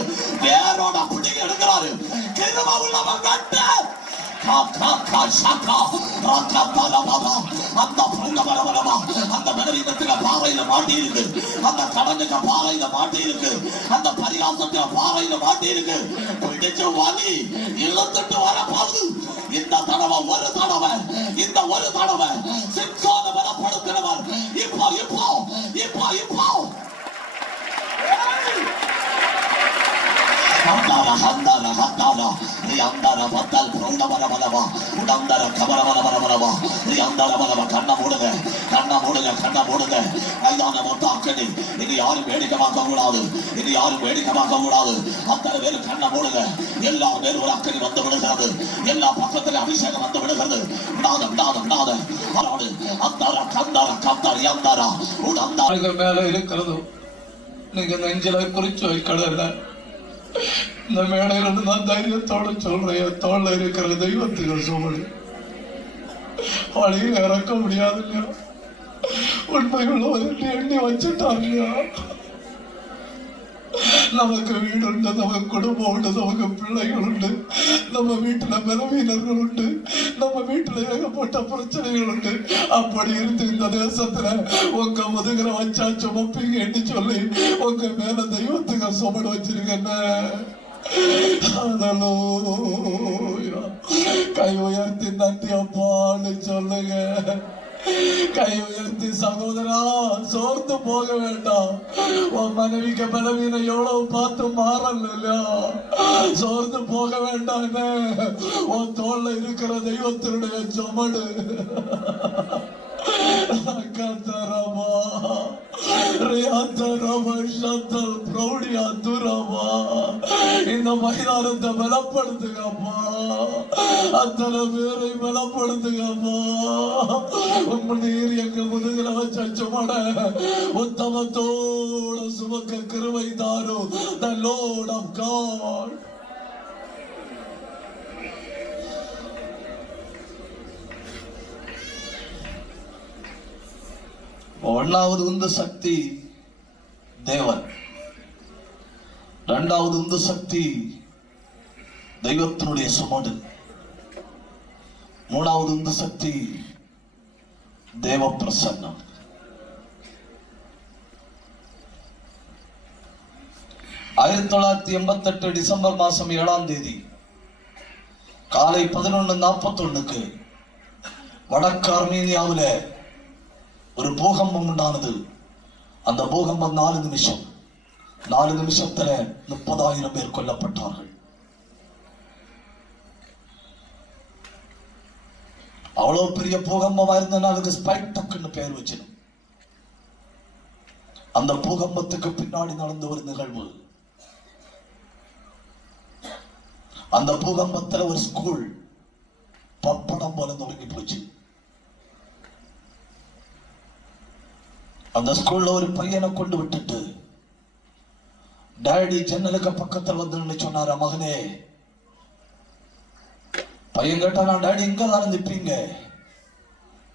வேரோட பிடி எடுக்கிறாரு. கிருபை உள்ளவன் வெட்டு, அந்த பலவீனத்துல பாறையில மாட்டி இருக்கு, அந்த கடனுக்கு பாறையில மாட்டி இருக்கு, அந்த பரிகாசத்துல பாறையில மாட்டி இருக்கு. பிடிச்சு வலி இழுத்துட்டு வர போகுது. இந்த தடவை இந்த ஒரு தடவை சிம்சோனை பலப்படுத்தினவர் இப்போ இப்போ இப்போ இப்போ Andara handara handara Riandara batal pronda bara bara ba Udandara kabara bara bara bara ba Riandara bara ba kanna moduga Aidana mottakkani ini yarum vedikamaakka koodadu ini yarum vedikamaakka koodadu athara veru kanna moduga ella veru oru akkani vandu vidugirathu ella pakkathile abhishekam vandu vidugirathu nada aradu andara kandara kaptar yandara udandara மேல இருக்கிறது நீங்க நெஞ்சில குறிச்சு வைக்கல. இந்த மேடையில நான் தைரியத்தோட சொல்றேன், தோல்ல இருக்கிற தெய்வத்துக்கு சுமடு வழியில் இறக்க முடியாதுங்க. உண்மையுள்ளவர் எண்ணி வச்சுட்டாங்க. நமக்கு வீடு உண்டு, நமக்கு குடும்பம் உண்டு, நமக்கு பிள்ளைகள் உண்டு, நம்ம வீட்டுல பலவீனர்கள் உண்டு, நம்ம வீட்டுல ஏகப்பட்ட பிரச்சனைகள் உண்டு. அப்படி இருந்து இந்த தேசத்துல உங்க முதுகிற வச்சா சுமப்பீங்கன்னு சொல்லி உங்க மேல தெய்வத்துக்கு சுமடு வச்சிருக்கேன்னு கை உயர்த்தி நன்றி அப்பான்னு சொல்லுங்க. கை உயர்த்தி சகோதரா சோர்ந்து போக வேண்டாம். உன் மனைவிக்கு பலவீனம் எவ்வளவு பார்த்து மாறல இல்லையா? சோர்ந்து போக வேண்டாம். உன் தோல்ல இருக்கிற தெய்வத்தினுடைய சுமடு இந்த மைதானத்தை பலப்படுத்துங்கப்பா. அத்தனை பேரை பலப்படுத்துங்கப்பா. உங்க நீர் எங்க முதுகில வச்ச சுமட உத்தமத்தோட சுமக்க கிருபை தாரும். The Lord of God. ஒன்னாவது உந்து சக்தி தேவன், இரண்டாவது உந்து சக்தி தெய்வத்தினுடைய சுமடு, மூணாவது உந்து சக்தி தேவ பிரசன்னம். ஆயிரத்தி 1988 டிசம்பர் மாசம் 7ஆம் தேதி காலை 11:41 வடக்கு அர்மேனியாவில் ஒரு பூகம்பம் உண்டானது. அந்த பூகம்பம் 4 நிமிஷத்துல 30,000 பேர் கொல்லப்பட்டார்கள். அவ்வளவு பெரிய பூகம்பமா இருந்ததுனால அதுக்கு ஸ்பைடக்குன்னு பெயர் வச்சிடும். அந்த பூகம்பத்துக்கு பின்னாடி நடந்த ஒரு நிகழ்வு. அந்த பூகம்பத்துல ஒரு ஸ்கூல் பப்படம் போல நொறுங்கி போச்சு. அந்த ஸ்கூல்ல ஒரு பையனை கொண்டு விட்டுட்டு டாடி ஜன்னலுக்கு பக்கத்தில் வந்து சொன்னார, மகனே. பையன் கேட்டா, நான் டாடி இங்கதான் நிற்பீங்க.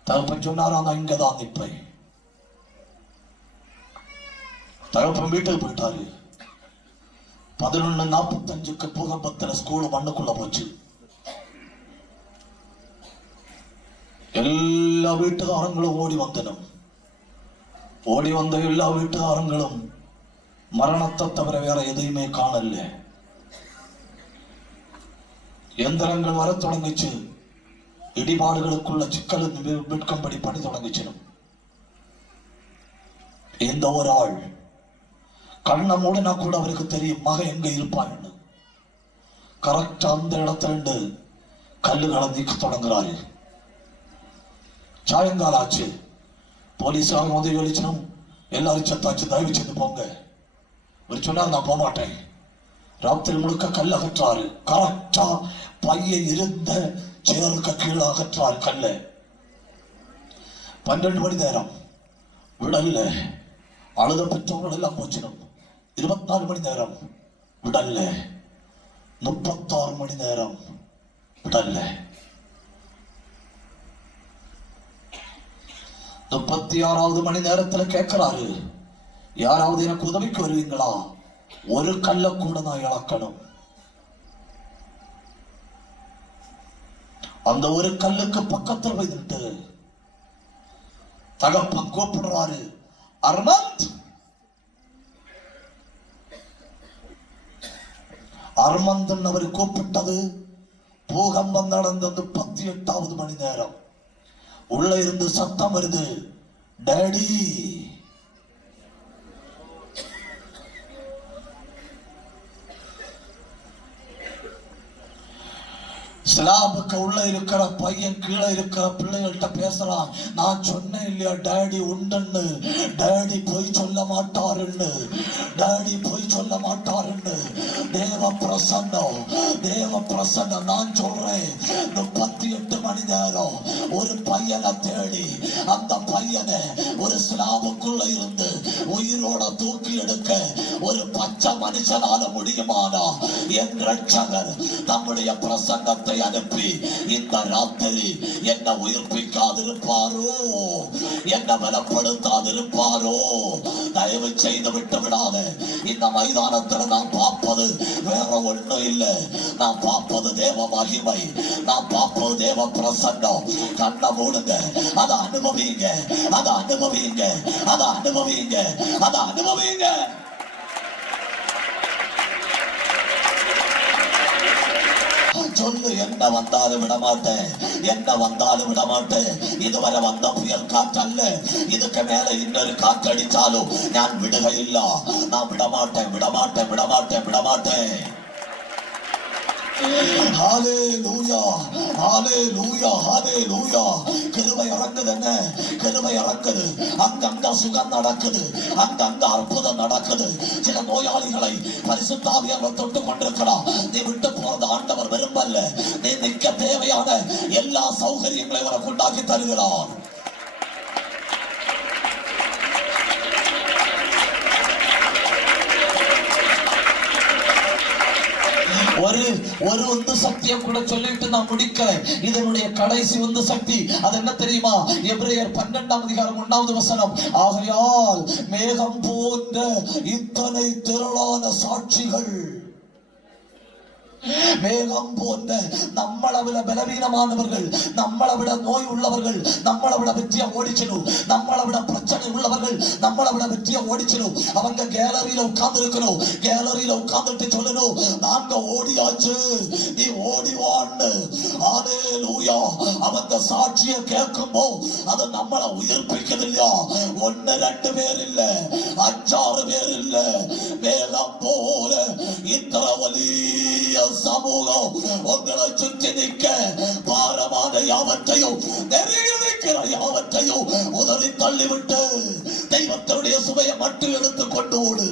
தகப்பன் சொன்னாரா, நான் இங்கதான் நிற்பேன். தகப்பன் வீட்டுக்கு போயிட்டாரு. 11:45 பூகம்பத்துல ஸ்கூல் மண்ணுக்குள்ள போச்சு. எல்லா வீட்டுக்காரங்களும் ஓடி வந்தனும். ஓடி வந்த எல்லா வீட்டுக்காரங்களும் மரணத்தை தவிர வேற எதையுமே காணல. எந்திரங்கள் வர தொடங்கிச்சு. இடிபாடுகளுக்குள்ள சிக்கல் மீட்கும்படி பணி தொடங்கிச்சு. இந்த ஒரு ஆள் கண்ணை மூடினா கூட அவருக்கு தெரியும் மகன் எங்க இருப்பான்னு. கரெக்டா அந்த இடத்துல இருந்து கல்லுகளை நீக்க தொடங்குறாரு. சாயங்காலம் ஆச்சு. போலீஸாக உதவி அளிச்சனும் எல்லாரும் சத்தாச்சு, தயவு செய்து போங்க. ஒரு சொன்னார், நான் போக மாட்டேன். ராத்திரி முழுக்க கல் அகற்றாரு. கரெக்டா பையன் இருந்த சேருக்கு கீழே அகற்றாரு கல்ல. 12 மணி நேரம் விடல்ல. அழுத பெற்றவர்கள் எல்லாம் போச்சிடும். 24 மணி நேரம் விடல்ல. 36 மணி நேரம் விடல்ல. 36வது மணி நேரத்துல கேட்கிறாரு, யாராவது எனக்கு உதவிக்கு வருவீங்களா? ஒரு கல்ல கூட நான் இழக்கணும். அந்த ஒரு கல்லுக்கு பக்கத்துல போய் நின்று தகப்பன் கூப்பிடுறாரு, அர்மந்த். அர்மந்தன் அவர் கூப்பிட்டது பூகம்பம் நடந்த 38வது மணி நேரம். உள்ள இருந்து சத்தம் வருது, டாடி. ஸ்லாபுக்கு உள்ள இருக்கிற பையன் கீழே இருக்கிற பிள்ளைகள்கிட்ட பேசுறான். நான் சொன்னேன் இல்லையா டாடி உண்டுன்னு, டாடி போய் சொல்ல மாட்டாருன்னு, டாடி போய் சொல்ல மாட்டாருன்னு. தேவ பிரசன்னம், தேவ பிரசன்னம். நான் சொல்றேன் 38 மணி நேரம் ஒரு பையனை தேடி அந்த பையனை ஒரு ஸ்லாபுக்குள்ள இருந்து உயிரோட தூக்கி எடுக்க ஒரு பச்சை மனுஷனால முடியுமானா என் ரட்சகர் தம்முடைய பிரசங்கத்தை அனுப்பி இந்த ராத்திரி என்ன உயிர்ப்பிக்காதிருப்பாரோ, என்ன பலப்படுத்தாதிருப்பாரோ? தயவு செய்து விட்டு விடாத. இந்த மைதானத்தில் நான் பார்ப்பது வேற ஒன்றும் இல்லை. நான் பார்ப்பது தேவ மகிமை, நான் பார்ப்பது தேவ பிரசன்னம். கண்ணை மூடுங்க, அதை அனுபவிங்க, அதை அனுபவிங்க, அதை அனுபவிங்க, அதை அனுபவிங்க. சொல்லு, என்ன வந்தாலும் விட மாட்டேன், என்ன வந்தாலும் விட மாட்டேன். இதுவரை வந்த புயல் காற்றல்ல, இதுக்கு மேல இன்னொரு காற்று அடிச்சாலும் நான் விடுகையில்லை. நான் விட மாட்டேன், விட மாட்டேன், விட மாட்டேன், விட மாட்டேன். ஹalleluya, ஹalleluya, ஹalleluya. கிருபை இறங்குதுங்க, கிருபை இறங்குது. அங்கங்க சுகம் நடக்குது, அங்கங்க அற்புதம் நடக்குது. சில நோயாளிகளை பரிசுத்த ஆவியானவர் தொட்டு கொண்டிருக்கிறார். நீ விட்டு போறது ஆண்டவர் விரும்பல. நீ நிற்க தேவையான எல்லா சௌகரியங்களையும் உனக்கு உண்டாக்கி தருகிறார். ஒரு உந்து சக்தியை கூட சொல்லிட்டு நான் முடிக்கிறேன். இதனுடைய கடைசி உந்து சக்தி அது என்ன தெரியுமா? எபிரேயர் 12ஆம் அதிகாரம் 1வது வசனம். ஆகையால் மேகம் போன்ற இத்தனை திரளான சாட்சிகள், மேகம் போன்ற நம்மளை விட பலவீனமானவர்கள், நம்மளை விட நோய் உள்ளவர்கள், நம்மளை விட வெற்றியா ஓடிச்சணும், நம்மளை விட பிரச்சனை உள்ளவர்கள் நம்மளை விட வெற்றியா ஓடிச்சணும். அவங்க கேலரியில உட்கார்ந்து இருக்கணும், கேலரியில உட்கார்ந்துட்டு சொல்லணும், நாங்க ஓடியாச்சு, நீ ஓடிவான்னு. ஹalleluya. அவங்க சாட்சியை கேட்கும்போ அது நம்மளை உயிர்ப்பிக்குது இல்லையா? 1-2 பேர் இல்ல, 5-6 பேர் இல்ல. மேகம் போல இத்தனை வலிய சமூகம் உங்களை சுற்றி நிற்க பாரமான யாவற்றையும் நெருங்கி நிற்கிற யாவற்றையும் உதறி தள்ளிவிட்டு தெய்வத்தினுடைய சுவையை மட்டும் எடுத்துக் கொண்டு ஓடு.